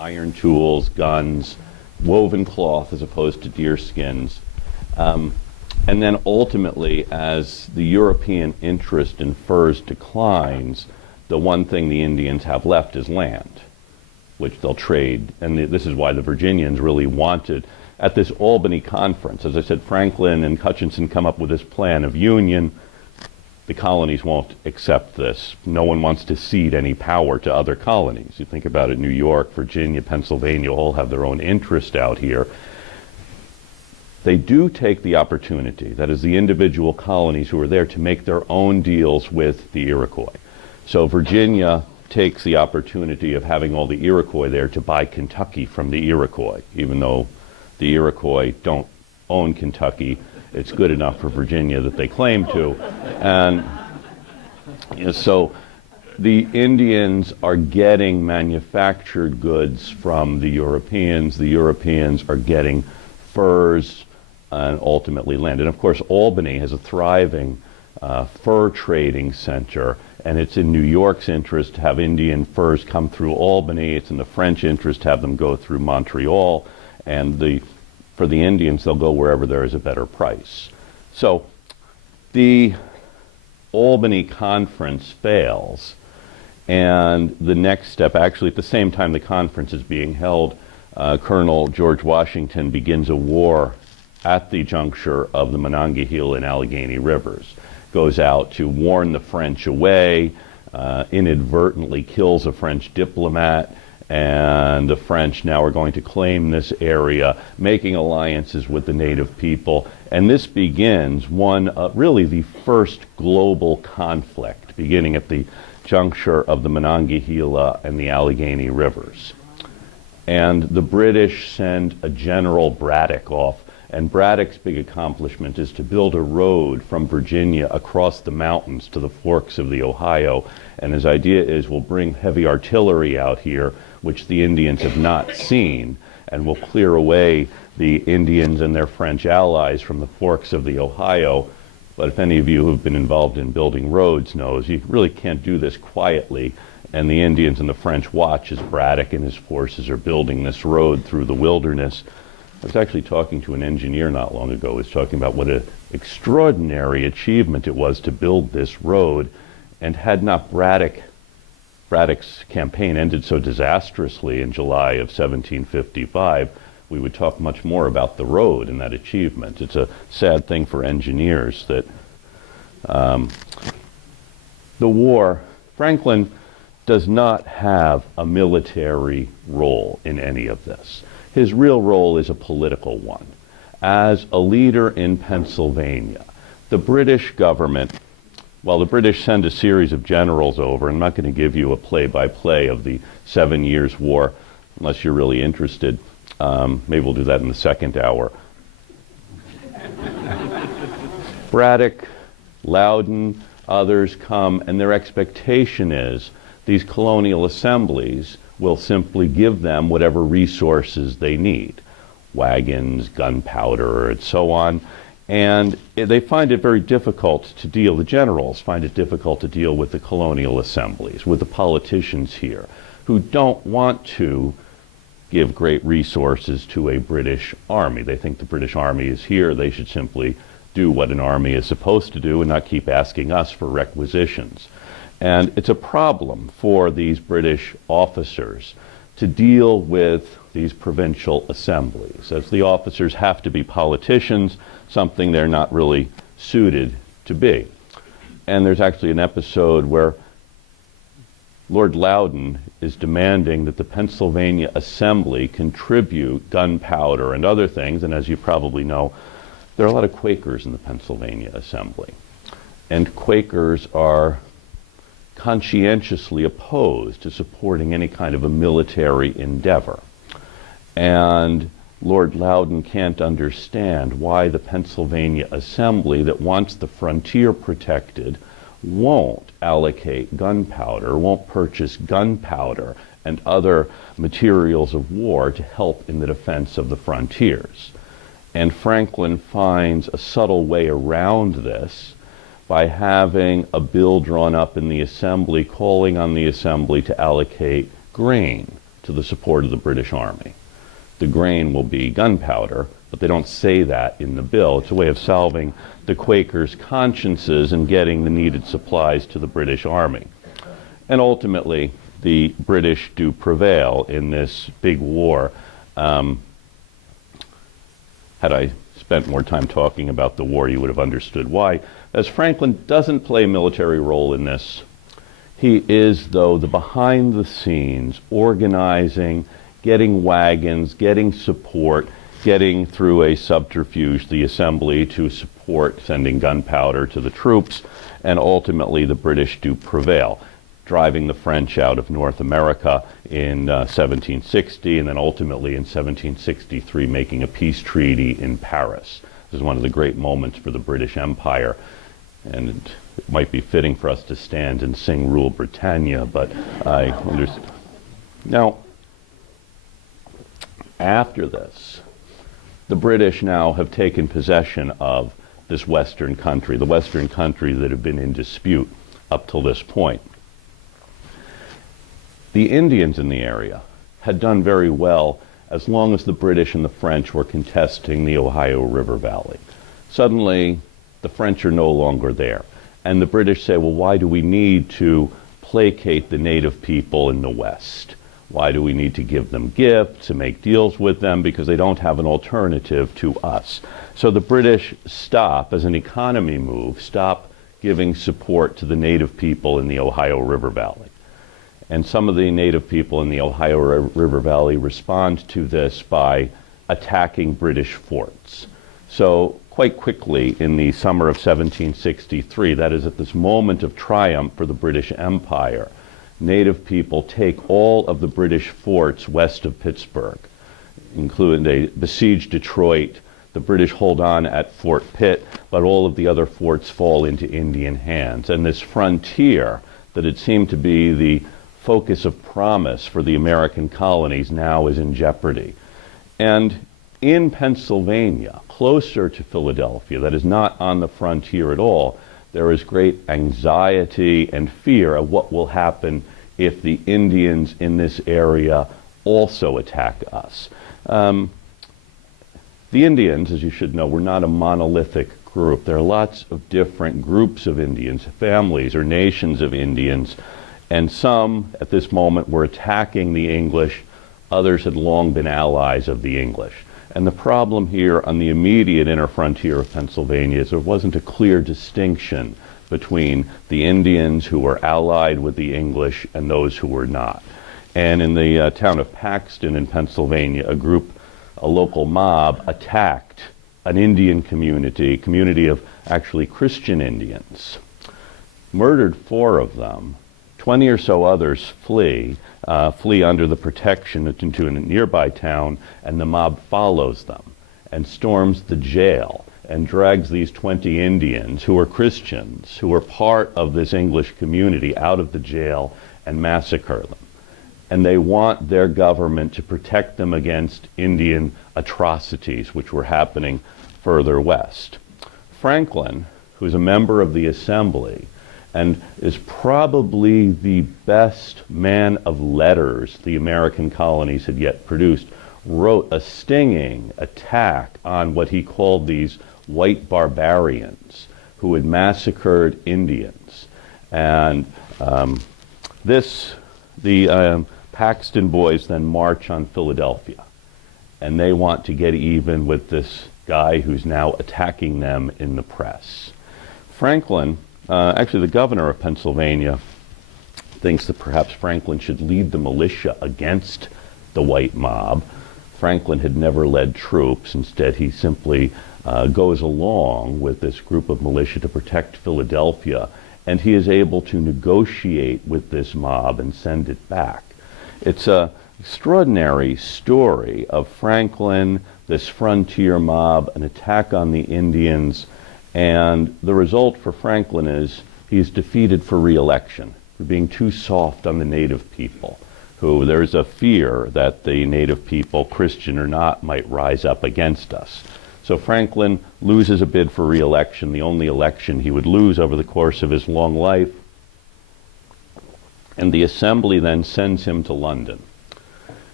iron tools, guns, woven cloth as opposed to deer skins. And then ultimately, as the European interest in furs declines, the one thing the Indians have left is land, which they'll trade. And this is why the Virginians really wanted, at this Albany conference, as I said, Franklin and Hutchinson come up with this plan of union. The colonies won't accept this. No one wants to cede any power to other colonies. You think about it, New York, Virginia, Pennsylvania all have their own interest out here. They do take the opportunity, that is the individual colonies who are there, to make their own deals with the Iroquois. So Virginia takes the opportunity of having all the Iroquois there to buy Kentucky from the Iroquois. Even though the Iroquois don't own Kentucky, it's good enough for Virginia that they claim to. And so the Indians are getting manufactured goods from the Europeans. The Europeans are getting furs and ultimately land. And of course, Albany has a thriving fur trading center, and it's in New York's interest to have Indian furs come through Albany. It's in the French interest to have them go through Montreal. And for the Indians, they'll go wherever there is a better price. So the Albany conference fails, and the next step, actually at the same time the conference is being held, Colonel George Washington begins a war at the juncture of the Monongahela and Allegheny rivers, goes out to warn the French away, inadvertently kills a French diplomat, and the French now are going to claim this area, making alliances with the native people. And this begins really the first global conflict, beginning at the juncture of the Monongahela and the Allegheny rivers. And the British send a General Braddock off, and Braddock's big accomplishment is to build a road from Virginia across the mountains to the forks of the Ohio. And his idea is, we'll bring heavy artillery out here, which the Indians have not seen, and we'll clear away the Indians and their French allies from the forks of the Ohio. But if any of you who have been involved in building roads knows, you really can't do this quietly. And the Indians and the French watch as Braddock and his forces are building this road through the wilderness. I was actually talking to an engineer not long ago who was talking about what an extraordinary achievement it was to build this road. And had not Braddock's campaign ended so disastrously in July of 1755, we would talk much more about the road and that achievement. It's a sad thing for engineers that the war, Franklin does not have a military role in any of this. His real role is a political one. As a leader in Pennsylvania, the British government, well, the British send a series of generals over. I'm not going to give you a play-by-play of the 7 Years' War, unless you're really interested. Maybe we'll do that in the second hour. Braddock, Loudon, others come, and their expectation is these colonial assemblies will simply give them whatever resources they need, wagons, gunpowder, and so on. And they find it very difficult to deal, the generals find it difficult to deal with the colonial assemblies, with the politicians here, who don't want to give great resources to a British army. They think the British army is here, they should simply do what an army is supposed to do and not keep asking us for requisitions. And it's a problem for these British officers to deal with these provincial assemblies, as the officers have to be politicians, something they're not really suited to be. And there's actually an episode where Lord Loudon is demanding that the Pennsylvania Assembly contribute gunpowder and other things, and as you probably know, there are a lot of Quakers in the Pennsylvania Assembly. And Quakers are conscientiously opposed to supporting any kind of a military endeavor. And Lord Loudon can't understand why the Pennsylvania Assembly, that wants the frontier protected, won't allocate gunpowder, won't purchase gunpowder and other materials of war to help in the defense of the frontiers. And Franklin finds a subtle way around this by having a bill drawn up in the Assembly calling on the Assembly to allocate grain to the support of the British Army. The grain will be gunpowder, but they don't say that in the bill. It's a way of salving the Quakers' consciences and getting the needed supplies to the British Army. And ultimately, the British do prevail in this big war. Had I spent more time talking about the war, you would have understood why. As Franklin doesn't play a military role in this, he is, though, the behind-the-scenes organizing, getting wagons, getting support, getting through a subterfuge the assembly to support sending gunpowder to the troops, and ultimately the British do prevail, driving the French out of North America in 1760, and then ultimately in 1763 making a peace treaty in Paris. This is one of the great moments for the British Empire, and it might be fitting for us to stand and sing Rule Britannia, but I understand. Now, after this, the British now have taken possession of this Western country, the Western country that had been in dispute up till this point. The Indians in the area had done very well as long as the British and the French were contesting the Ohio River Valley. Suddenly, the French are no longer there. And the British say, well, why do we need to placate the native people in the West? Why do we need to give them gifts and make deals with them? Because they don't have an alternative to us. So the British stop, as an economy move, stop giving support to the native people in the Ohio River Valley. And some of the native people in the Ohio River Valley respond to this by attacking British forts. So quite quickly in the summer of 1763, that is at this moment of triumph for the British Empire, native people take all of the British forts west of Pittsburgh, including they besiege Detroit. The British hold on at Fort Pitt, but all of the other forts fall into Indian hands. And this frontier that had seemed to be the focus of promise for the American colonies now is in jeopardy. And in Pennsylvania, closer to Philadelphia, that is not on the frontier at all, there is great anxiety and fear of what will happen if the Indians in this area also attack us. The Indians, as you should know, were not a monolithic group. There are lots of different groups of Indians, families or nations of Indians, and some at this moment were attacking the English. Others had long been allies of the English. And the problem here on the immediate inner frontier of Pennsylvania is there wasn't a clear distinction between the Indians who were allied with the English and those who were not. And in the town of Paxton in Pennsylvania, a local mob attacked an Indian community of actually Christian Indians, murdered 4 of them. 20 or so others flee under the protection into a nearby town, and the mob follows them and storms the jail and drags these 20 Indians who are Christians, who are part of this English community, out of the jail and massacre them. And they want their government to protect them against Indian atrocities which were happening further west. Franklin, who is a member of the Assembly, and is probably the best man of letters the American colonies had yet produced, wrote a stinging attack on what he called these white barbarians who had massacred Indians. And the Paxton boys then march on Philadelphia, and they want to get even with this guy who's now attacking them in the press. Franklin, actually the governor of Pennsylvania, thinks that perhaps Franklin should lead the militia against the white mob. Franklin had never led troops. Instead, he simply goes along with this group of militia to protect Philadelphia, and he is able to negotiate with this mob and send it back. It's an extraordinary story of Franklin, this frontier mob, an attack on the Indians, and the result for Franklin is he's defeated for re-election for being too soft on the native people, who there's a fear that the native people, Christian or not, might rise up against us. So Franklin loses a bid for re-election, the only election he would lose over the course of his long life, and the Assembly then sends him to London.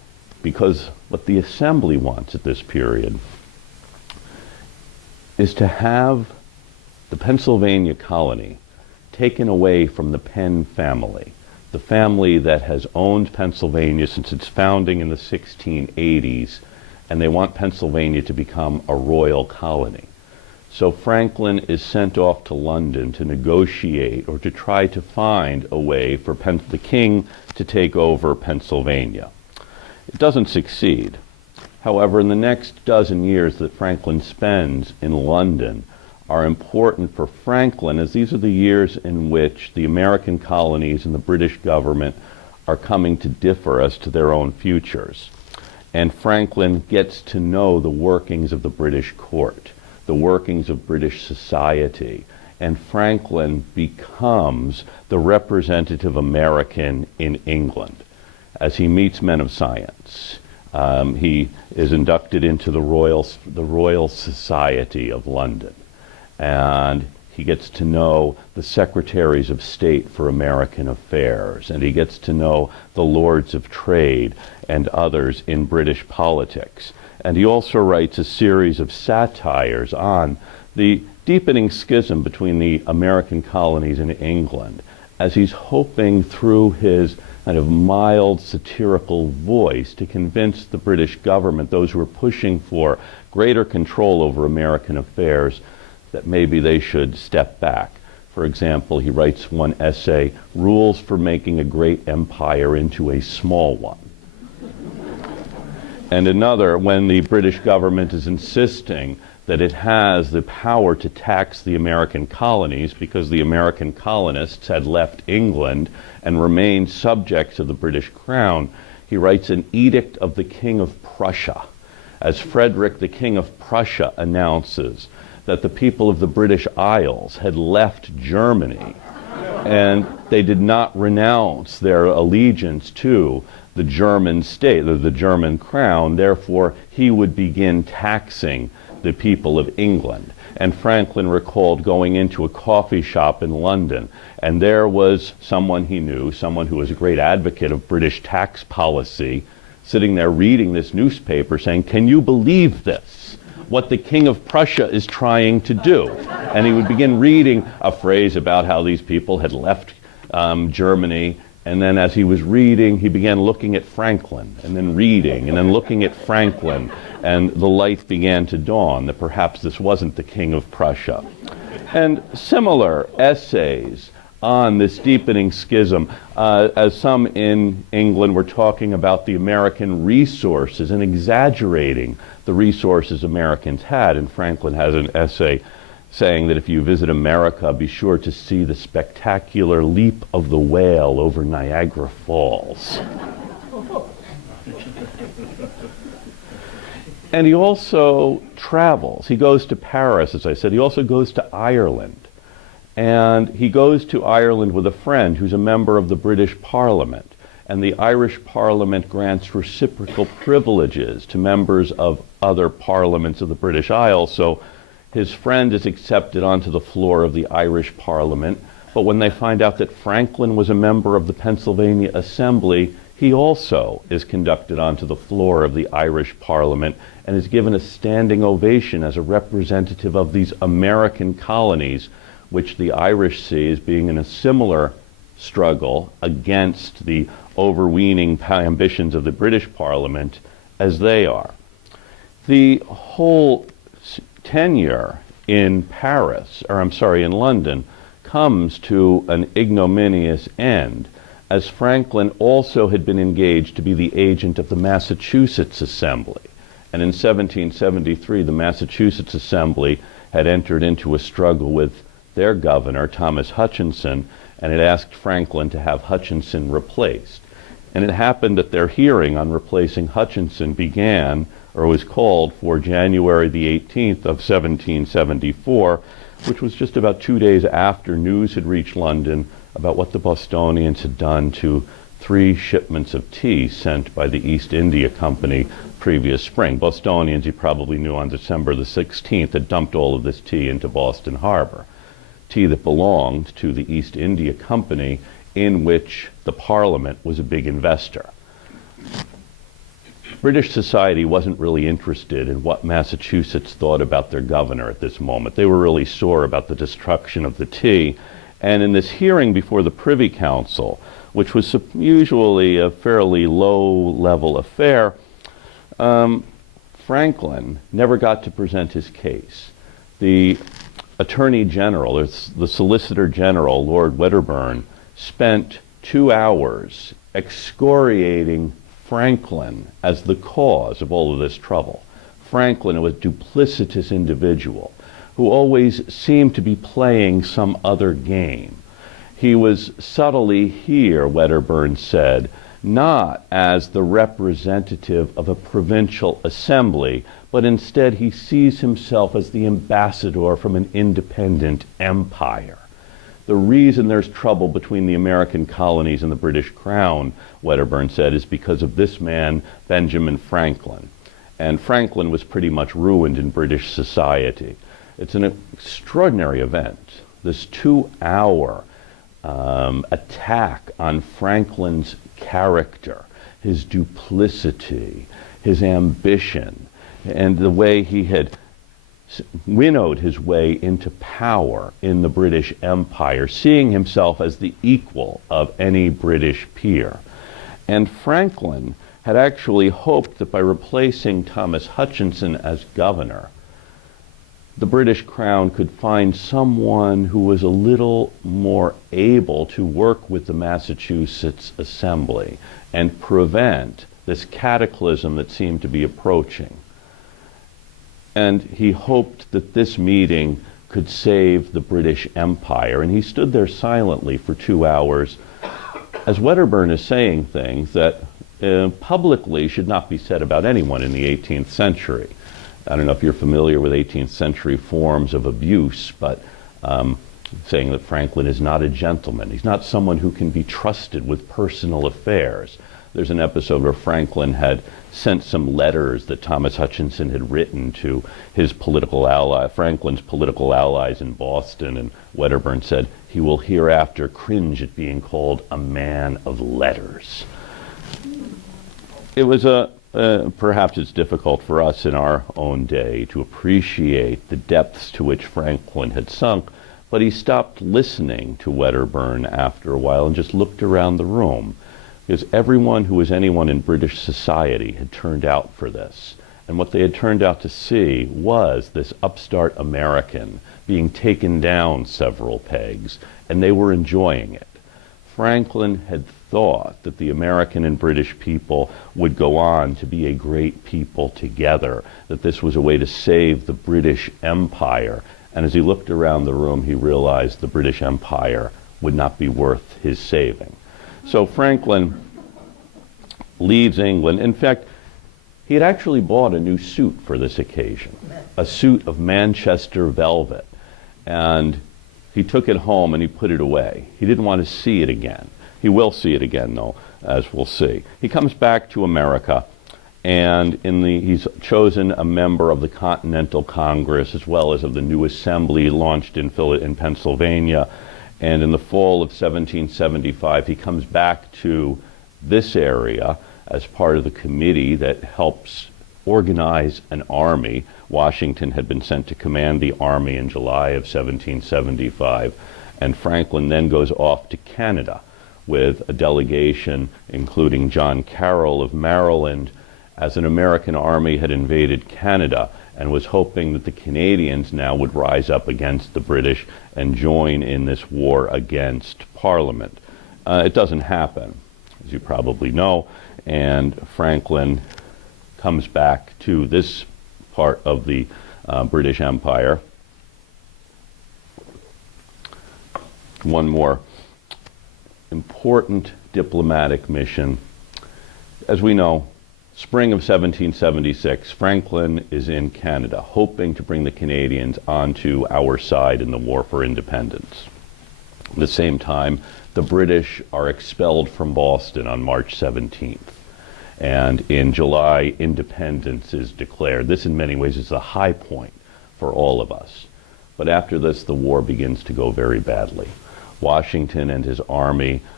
because what the Assembly wants at this period is to have the Pennsylvania colony taken away from the Penn family, the family that has owned Pennsylvania since its founding in the 1680s, and they want Pennsylvania to become a royal colony. So Franklin is sent off to London to negotiate or to try to find a way for the king to take over Pennsylvania. It doesn't succeed. However, in the next dozen years that Franklin spends in London are important for Franklin, as these are the years in which the American colonies and the British government are coming to differ as to their own futures. And Franklin gets to know the workings of the British court, the workings of British society, and Franklin becomes the representative American in England as he meets men of science. He is inducted into the Royal Society of London, and he gets to know the Secretaries of State for American Affairs, and he gets to know the Lords of Trade and others in British politics. And he also writes a series of satires on the deepening schism between the American colonies and England, as he's hoping through his kind of mild satirical voice to convince the British government, those who are pushing for greater control over American affairs, that maybe they should step back. For example, he writes one essay, Rules for Making a Great Empire into a Small One. And another, when the British government is insisting that it has the power to tax the American colonies because the American colonists had left England and remained subject to the British crown, he writes an edict of the King of Prussia, as Frederick, the King of Prussia, announces that the people of the British Isles had left Germany and they did not renounce their allegiance to the German state, the German crown. Therefore, he would begin taxing the people of England. And Franklin recalled going into a coffee shop in London, and there was someone he knew, someone who was a great advocate of British tax policy, sitting there reading this newspaper saying, "Can you believe this? What the King of Prussia is trying to do." And he would begin reading a phrase about how these people had left Germany. And then as he was reading, he began looking at Franklin, and then reading, and then looking at Franklin, and the light began to dawn that perhaps this wasn't the King of Prussia. And similar essays on this deepening schism, as some in England were talking about the American resources and exaggerating the resources Americans had. And Franklin has an essay saying that if you visit America, be sure to see the spectacular leap of the whale over Niagara Falls. And he also travels. He goes to Paris, as I said. He also goes to Ireland. And he goes to Ireland with a friend who's a member of the British Parliament. And the Irish Parliament grants reciprocal privileges to members of other parliaments of the British Isles. So his friend is accepted onto the floor of the Irish Parliament, but when they find out that Franklin was a member of the Pennsylvania Assembly, he also is conducted onto the floor of the Irish Parliament and is given a standing ovation as a representative of these American colonies, which the Irish see as being in a similar struggle against the overweening ambitions of the British Parliament as they are. The whole tenure in in London, comes to an ignominious end, as Franklin also had been engaged to be the agent of the Massachusetts Assembly. And in 1773, the Massachusetts Assembly had entered into a struggle with their governor, Thomas Hutchinson, and had asked Franklin to have Hutchinson replaced. And it happened that their hearing on replacing Hutchinson was called for January the 18th of 1774, which was just about 2 days after news had reached London about what the Bostonians had done to 3 shipments of tea sent by the East India Company previous spring. Bostonians, you probably knew, on December the 16th had dumped all of this tea into Boston Harbor, tea that belonged to the East India Company, in which the Parliament was a big investor. British society wasn't really interested in what Massachusetts thought about their governor at this moment. They were really sore about the destruction of the tea. And in this hearing before the Privy Council, which was usually a fairly low-level affair, Franklin never got to present his case. The Attorney General, the Solicitor General, Lord Wedderburn, spent 2 hours excoriating Franklin as the cause of all of this trouble. Franklin was a duplicitous individual who always seemed to be playing some other game. He was subtly here, Wedderburn said, not as the representative of a provincial assembly, but instead he sees himself as the ambassador from an independent empire. The reason there's trouble between the American colonies and the British Crown, Wedderburn said, is because of this man, Benjamin Franklin. And Franklin was pretty much ruined in British society. It's an extraordinary event. This 2-hour attack on Franklin's character, his duplicity, his ambition, and the way he had winnowed his way into power in the British Empire, seeing himself as the equal of any British peer. And Franklin had actually hoped that by replacing Thomas Hutchinson as governor, the British Crown could find someone who was a little more able to work with the Massachusetts Assembly and prevent this cataclysm that seemed to be approaching. And he hoped that this meeting could save the British Empire. And he stood there silently for 2 hours as Wedderburn is saying things that publicly should not be said about anyone in the 18th century. I don't know if you're familiar with 18th century forms of abuse, but saying that Franklin is not a gentleman. He's not someone who can be trusted with personal affairs. There's an episode where Franklin had sent some letters that Thomas Hutchinson had written to his political ally, Franklin's political allies in Boston, and Wedderburn said, "He will hereafter cringe at being called a man of letters." It was perhaps it's difficult for us in our own day to appreciate the depths to which Franklin had sunk, but he stopped listening to Wedderburn after a while and just looked around the room, because everyone who was anyone in British society had turned out for this. And what they had turned out to see was this upstart American being taken down several pegs, and they were enjoying it. Franklin had thought that the American and British people would go on to be a great people together, that this was a way to save the British Empire. And as he looked around the room, he realized the British Empire would not be worth his saving. So Franklin leaves England. In fact, he had actually bought a new suit for this occasion, a suit of Manchester velvet. And he took it home and he put it away. He didn't want to see it again. He will see it again, though, as we'll see. He comes back to America, and he's chosen a member of the Continental Congress as well as of the new assembly launched in Pennsylvania. And in the fall of 1775, he comes back to this area as part of the committee that helps organize an army. Washington had been sent to command the army in July of 1775, and Franklin then goes off to Canada with a delegation including John Carroll of Maryland, as an American army had invaded Canada and was hoping that the Canadians now would rise up against the British and join in this war against Parliament. It doesn't happen, as you probably know, and Franklin comes back to this part of the British Empire. One more important diplomatic mission. As we know, spring of 1776, Franklin is in Canada, hoping to bring the Canadians onto our side in the war for independence. At the same time, the British are expelled from Boston on March 17th. And in July, independence is declared. This, in many ways, is the high point for all of us. But after this, the war begins to go very badly. Washington and his army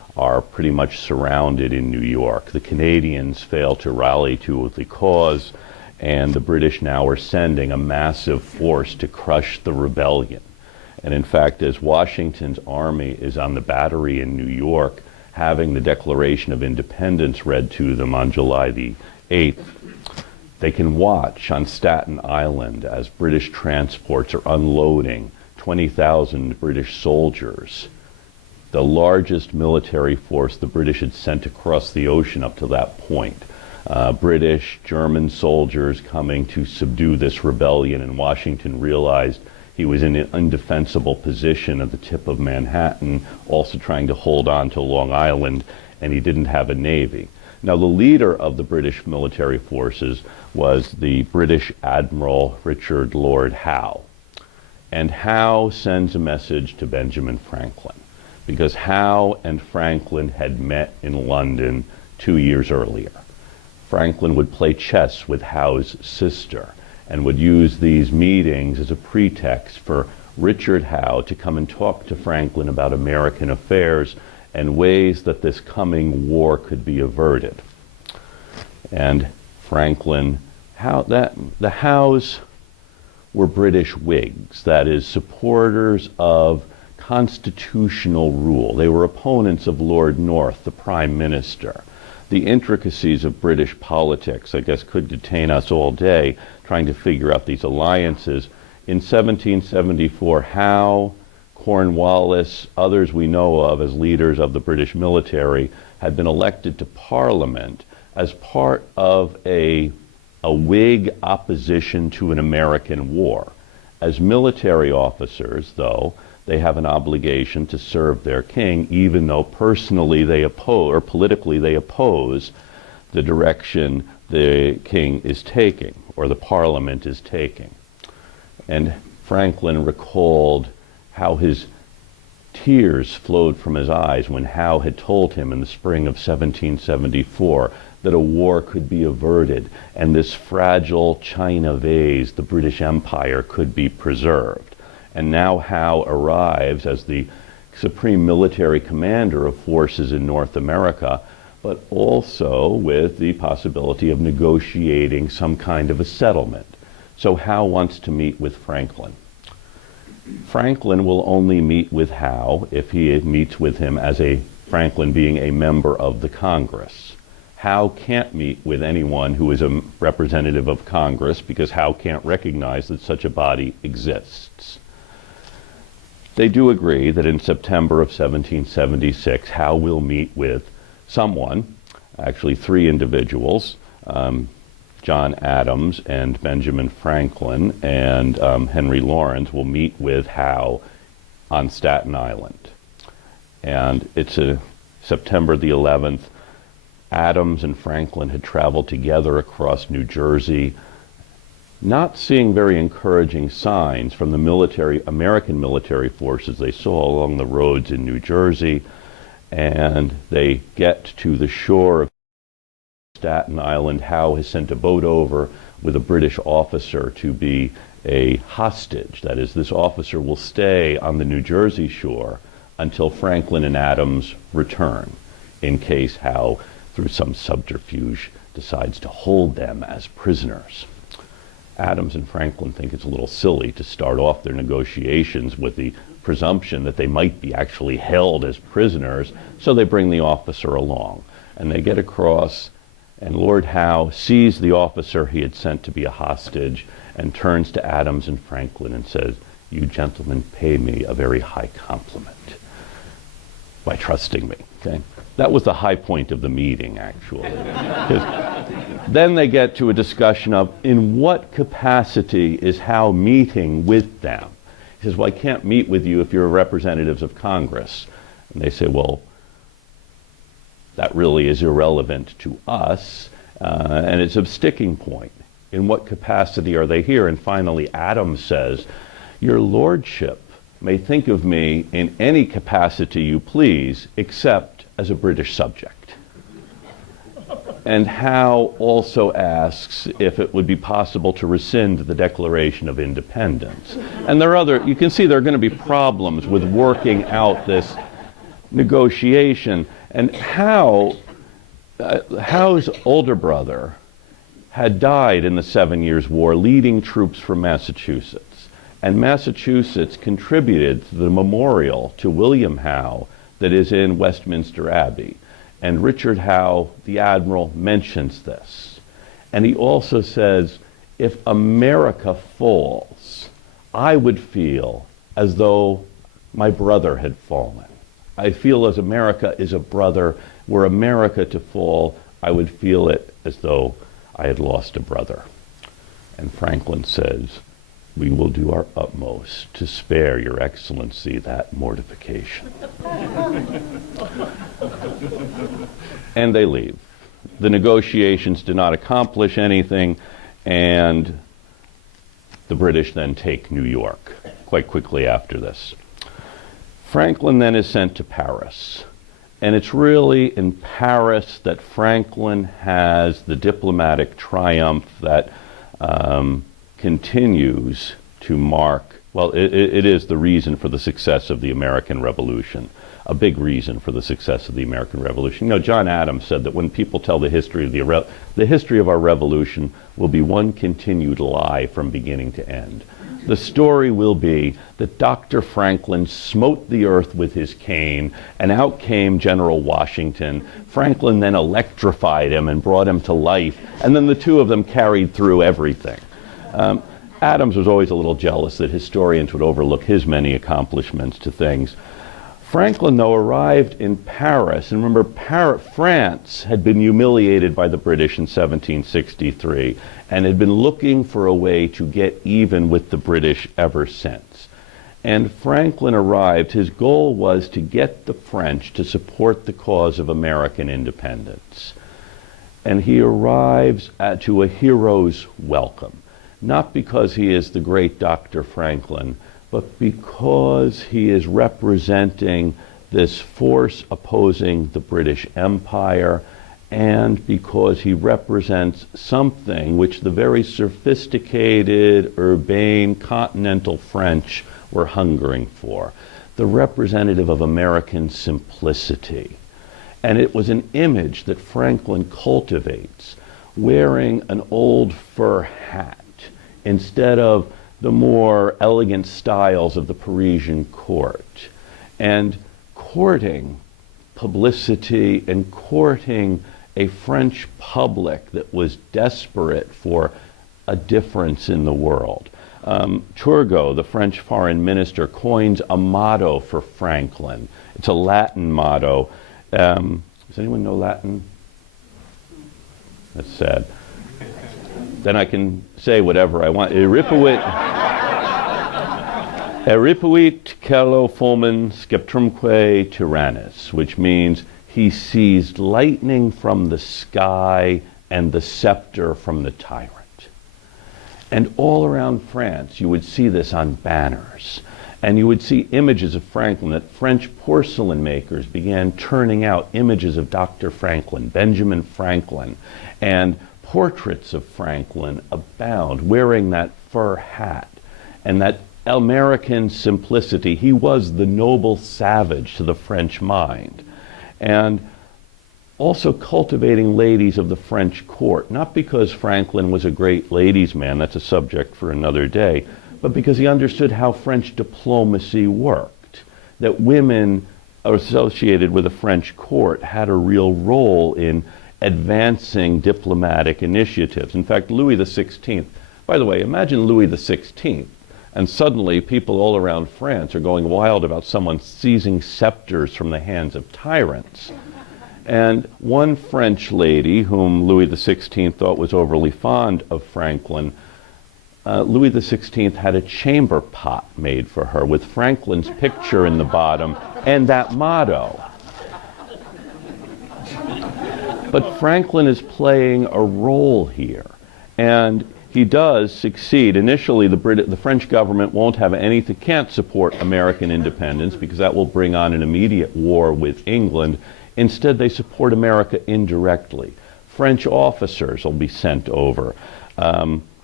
are pretty much surrounded in New York. The Canadians fail to rally to the cause, and the British now are sending a massive force to crush the rebellion. And in fact, as Washington's army is on the Battery in New York, having the Declaration of Independence read to them on July the 8th, they can watch on Staten Island as British transports are unloading 20,000 British soldiers, the largest military force the British had sent across the ocean up to that point. British, German soldiers coming to subdue this rebellion, and Washington realized he was in an indefensible position at the tip of Manhattan, also trying to hold on to Long Island, and he didn't have a navy. Now, the leader of the British military forces was the British Admiral Richard Lord Howe. And Howe sends a message to Benjamin Franklin, because Howe and Franklin had met in London 2 years earlier. Franklin would play chess with Howe's sister and would use these meetings as a pretext for Richard Howe to come and talk to Franklin about American affairs and ways that this coming war could be averted. And Franklin, the Howes were British Whigs, that is, supporters of constitutional rule. They were opponents of Lord North, the Prime Minister. The intricacies of British politics, I guess, could detain us all day trying to figure out these alliances. In 1774, Howe, Cornwallis, others we know of as leaders of the British military, had been elected to Parliament as part of a Whig opposition to an American war. As military officers, though, they have an obligation to serve their king, even though personally they oppose, or politically they oppose, the direction the king is taking, or the Parliament is taking. And Franklin recalled how his tears flowed from his eyes when Howe had told him in the spring of 1774 that a war could be averted and this fragile china vase, the British Empire, could be preserved. And now Howe arrives as the supreme military commander of forces in North America, but also with the possibility of negotiating some kind of a settlement. So Howe wants to meet with Franklin. Franklin will only meet with Howe if he meets with him as Franklin being a member of the Congress. Howe can't meet with anyone who is a representative of Congress because Howe can't recognize that such a body exists. They do agree that in September of 1776, Howe will meet with someone, actually three individuals, John Adams and Benjamin Franklin and Henry Lawrence will meet with Howe on Staten Island. And it's September the 11th. Adams and Franklin had traveled together across New Jersey, not seeing very encouraging signs from the American military forces they saw along the roads in New Jersey, and they get to the shore of Staten Island. Howe has sent a boat over with a British officer to be a hostage. That is, this officer will stay on the New Jersey shore until Franklin and Adams return, in case Howe, through some subterfuge, decides to hold them as prisoners. Adams and Franklin think it's a little silly to start off their negotiations with the presumption that they might be actually held as prisoners, so they bring the officer along. And they get across, and Lord Howe sees the officer he had sent to be a hostage and turns to Adams and Franklin and says, "You gentlemen pay me a very high compliment by trusting me." Okay? That was the high point of the meeting, actually. Then they get to a discussion of in what capacity is Howe meeting with them. He says, "Well, I can't meet with you if you're representatives of Congress." And they say, "Well, that really is irrelevant to us, and it's a sticking point. In what capacity are they here?" And finally, Adams says, "Your lordship may think of me in any capacity you please, except as a British subject." And Howe also asks if it would be possible to rescind the Declaration of Independence. And you can see there are going to be problems with working out this negotiation. And Howe's older brother had died in the 7 Years' War leading troops from Massachusetts. And Massachusetts contributed to the memorial to William Howe that is in Westminster Abbey. And Richard Howe, the admiral, mentions this. And he also says, if America falls, I would feel as though my brother had fallen. I feel as America is a brother. Were America to fall, I would feel it as though I had lost a brother. And Franklin says, we will do our utmost to spare your excellency that mortification. And they leave. The negotiations do not accomplish anything, and the British then take New York quite quickly after this. Franklin then is sent to Paris. And it's really in Paris that Franklin has the diplomatic triumph that continues to mark, well, it is the reason for the success of the American Revolution, a big reason for the success of the American Revolution. You know, John Adams said that when people tell the history of the history of our revolution will be one continued lie from beginning to end. The story will be that Dr. Franklin smote the earth with his cane, and out came General Washington. Franklin then electrified him and brought him to life, and then the two of them carried through everything. Adams was always a little jealous that historians would overlook his many accomplishments to things. Franklin, though, arrived in Paris, and remember, France had been humiliated by the British in 1763 and had been looking for a way to get even with the British ever since. And Franklin arrived. His goal was to get the French to support the cause of American independence. And he arrives to a hero's welcome, not because he is the great Dr. Franklin, but because he is representing this force opposing the British Empire, and because he represents something which the very sophisticated, urbane, continental French were hungering for, the representative of American simplicity. And it was an image that Franklin cultivates, wearing an old fur hat instead of the more elegant styles of the Parisian court, and courting publicity and courting a French public that was desperate for a difference in the world. Turgot, the French foreign minister, coins a motto for Franklin. It's a Latin motto. Does anyone know Latin? That's sad. Then I can say whatever I want. Eripuit celo fulmen sceptrumque tyrannus, which means he seized lightning from the sky and the scepter from the tyrant. And all around France, you would see this on banners. And you would see images of Franklin, that French porcelain makers began turning out images of Dr. Franklin, Benjamin Franklin, and portraits of Franklin abound, wearing that fur hat and that American simplicity. He was the noble savage to the French mind. And also cultivating ladies of the French court, not because Franklin was a great ladies' man, that's a subject for another day, but because he understood how French diplomacy worked, that women associated with the French court had a real role in advancing diplomatic initiatives. In fact, Louis XVI, by the way, imagine Louis XVI, and suddenly people all around France are going wild about someone seizing scepters from the hands of tyrants. And one French lady, whom Louis XVI thought was overly fond of Franklin, Louis XVI had a chamber pot made for her with Franklin's picture in the bottom and that motto. But Franklin is playing a role here, and he does succeed. Initially, the French government won't have anything, can't support American independence because that will bring on an immediate war with England. Instead, they support America indirectly. French officers will be sent over.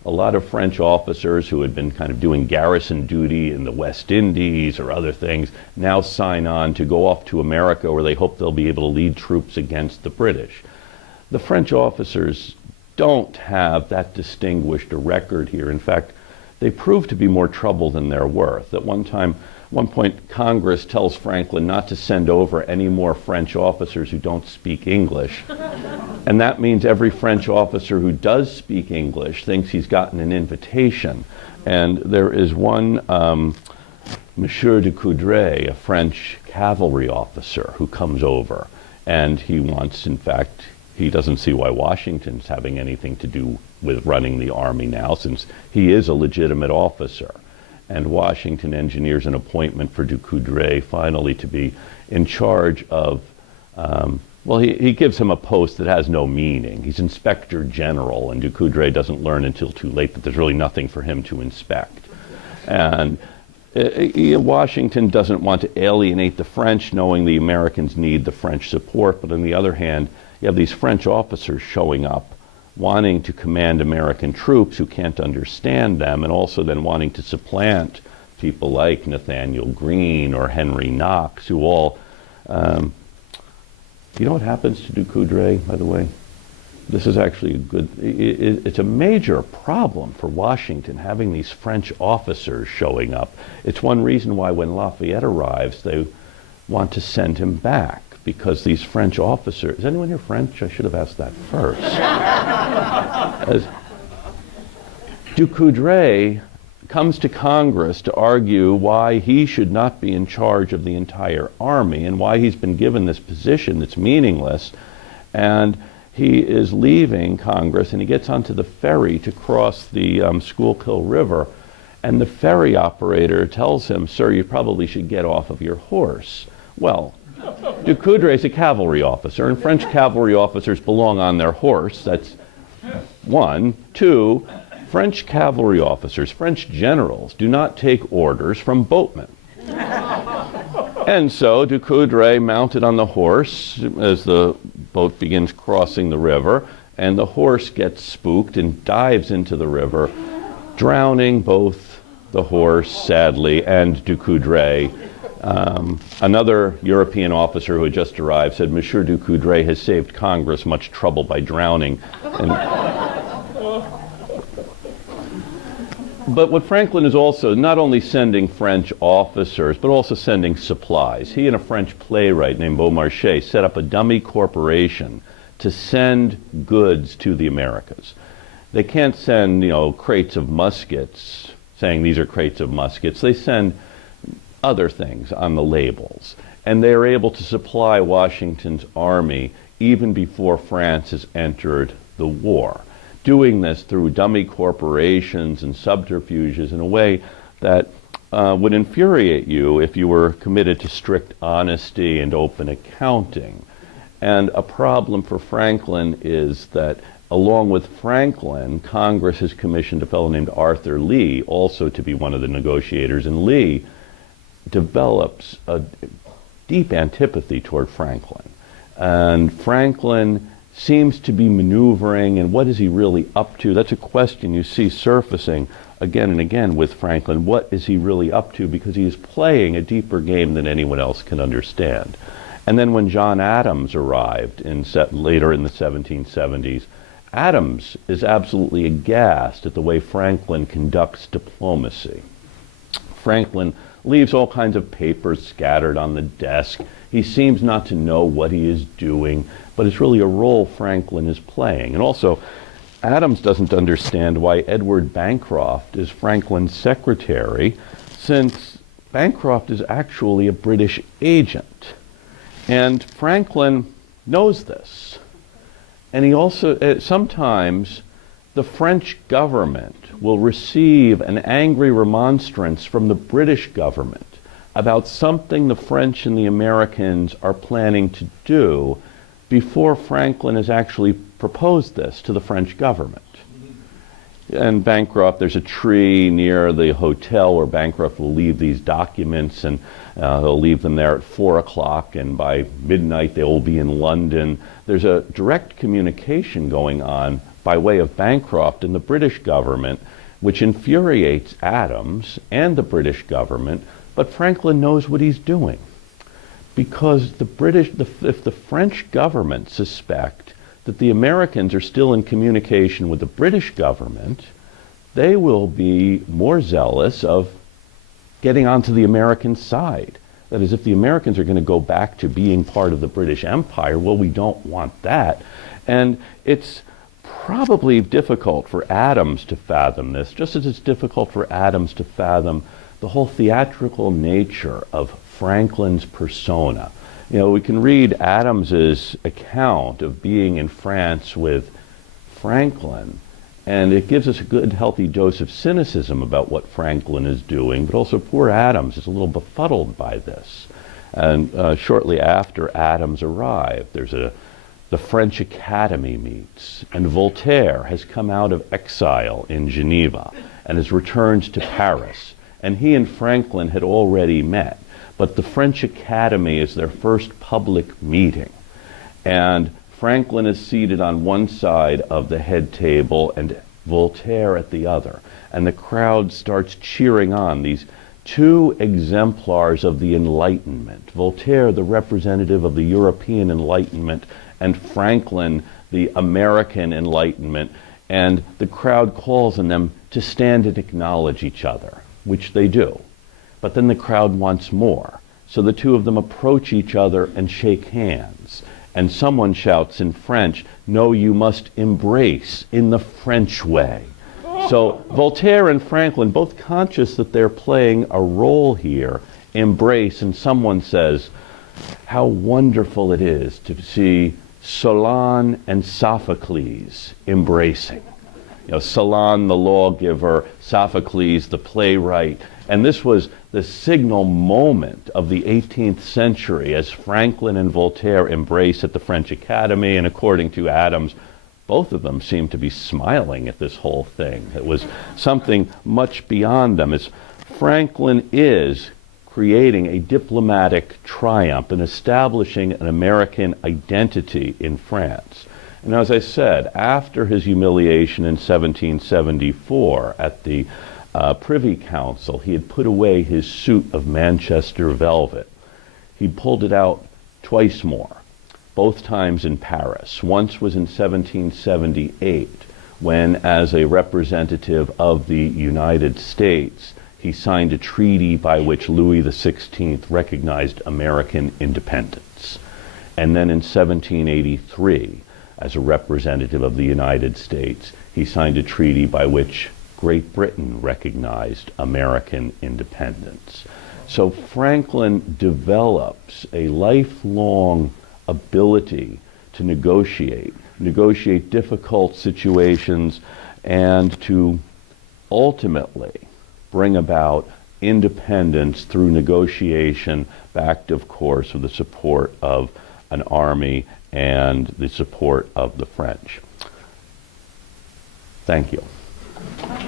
a lot of French officers who had been kind of doing garrison duty in the West Indies or other things now sign on to go off to America, where they hope they'll be able to lead troops against the British. The French officers don't have that distinguished a record here. In fact, they prove to be more trouble than they're worth. At one point, Congress tells Franklin not to send over any more French officers who don't speak English. And that means every French officer who does speak English thinks he's gotten an invitation. And there is one Monsieur de Coudray, a French cavalry officer, who comes over. And he wants, in fact, he doesn't see why Washington's having anything to do with running the army now, since he is a legitimate officer. And Washington engineers an appointment for de Coudray finally to be in charge of, well, he gives him a post that has no meaning. He's Inspector General, and de Coudray doesn't learn until too late that there's really nothing for him to inspect. And Washington doesn't want to alienate the French, knowing the Americans need the French support, but on the other hand, you have these French officers showing up wanting to command American troops who can't understand them, and also then wanting to supplant people like Nathaniel Greene or Henry Knox, who all, you know what happens to de Coudray, by the way? This is actually a good, it's a major problem for Washington, having these French officers showing up. It's one reason why when Lafayette arrives, they want to send him back, because these French officers, is anyone here French? I should have asked that first. De Coudray comes to Congress to argue why he should not be in charge of the entire army and why he's been given this position that's meaningless. And he is leaving Congress, and he gets onto the ferry to cross the Schuylkill River. And the ferry operator tells him, "Sir, you probably should get off of your horse." Well, de Coudray is a cavalry officer, and French cavalry officers belong on their horse. That's one. Two, French cavalry officers, French generals, do not take orders from boatmen. And so de Coudray mounted on the horse as the boat begins crossing the river, and the horse gets spooked and dives into the river, drowning both the horse, sadly, and de Coudray. Another European officer who had just arrived said, "Monsieur de Coudray has saved Congress much trouble by drowning." But what Franklin is also not only sending French officers, but also sending supplies. He and a French playwright named Beaumarchais set up a dummy corporation to send goods to the Americas. They can't send, crates of muskets, saying these are crates of muskets. They send other things on the labels. And they are able to supply Washington's army even before France has entered the war, doing this through dummy corporations and subterfuges in a way that would infuriate you if you were committed to strict honesty and open accounting. And a problem for Franklin is that along with Franklin, Congress has commissioned a fellow named Arthur Lee also to be one of the negotiators, and Lee develops a deep antipathy toward Franklin. And Franklin seems to be maneuvering, and what is he really up to? That's a question you see surfacing again and again with Franklin. What is he really up to? Because he is playing a deeper game than anyone else can understand. And then when John Adams arrived later in the 1770s, Adams is absolutely aghast at the way Franklin conducts diplomacy. Franklin leaves all kinds of papers scattered on the desk. He seems not to know what he is doing, but it's really a role Franklin is playing. And also, Adams doesn't understand why Edward Bancroft is Franklin's secretary, since Bancroft is actually a British agent. And Franklin knows this. And he also, sometimes the French government will receive an angry remonstrance from the British government about something the French and the Americans are planning to do before Franklin has actually proposed this to the French government. And Bancroft, there's a tree near the hotel where Bancroft will leave these documents, and he'll leave them there at 4 o'clock, and by midnight they will be in London. There's a direct communication going on by way of Bancroft and the British government, which infuriates Adams and the British government, but Franklin knows what he's doing. Because if the French government suspect that the Americans are still in communication with the British government, they will be more zealous of getting onto the American side. That is, if the Americans are going to go back to being part of the British Empire, well, we don't want that. And it's probably difficult for Adams to fathom this, just as it's difficult for Adams to fathom the whole theatrical nature of Franklin's persona. You know, we can read Adams's account of being in France with Franklin, and it gives us a good, healthy dose of cynicism about what Franklin is doing, but also poor Adams is a little befuddled by this. And shortly after Adams arrived, the French Academy meets, and Voltaire has come out of exile in Geneva and has returned to Paris. And he and Franklin had already met, but the French Academy is their first public meeting. And Franklin is seated on one side of the head table and Voltaire at the other. And the crowd starts cheering on these two exemplars of the Enlightenment. Voltaire, the representative of the European Enlightenment, and Franklin, the American Enlightenment. And the crowd calls on them to stand and acknowledge each other, which they do. But then the crowd wants more. So the two of them approach each other and shake hands. And someone shouts in French, "No, you must embrace in the French way." So Voltaire and Franklin, both conscious that they're playing a role here, embrace, and someone says, "How wonderful it is to see Solon and Sophocles embracing." You know, Solon, the lawgiver, Sophocles, the playwright. And this was the signal moment of the 18th century as Franklin and Voltaire embrace at the French Academy. And according to Adams, both of them seemed to be smiling at this whole thing. It was something much beyond them. As Franklin is creating a diplomatic triumph and establishing an American identity in France. And as I said, after his humiliation in 1774 at the Privy Council, he had put away his suit of Manchester velvet. He pulled it out twice more, both times in Paris. Once was in 1778, when, as a representative of the United States, he signed a treaty by which Louis XVI recognized American independence. And then in 1783, as a representative of the United States, he signed a treaty by which Great Britain recognized American independence. So Franklin develops a lifelong ability to negotiate difficult situations, and to ultimately bring about independence through negotiation, backed, of course, with the support of an army and the support of the French. Thank you.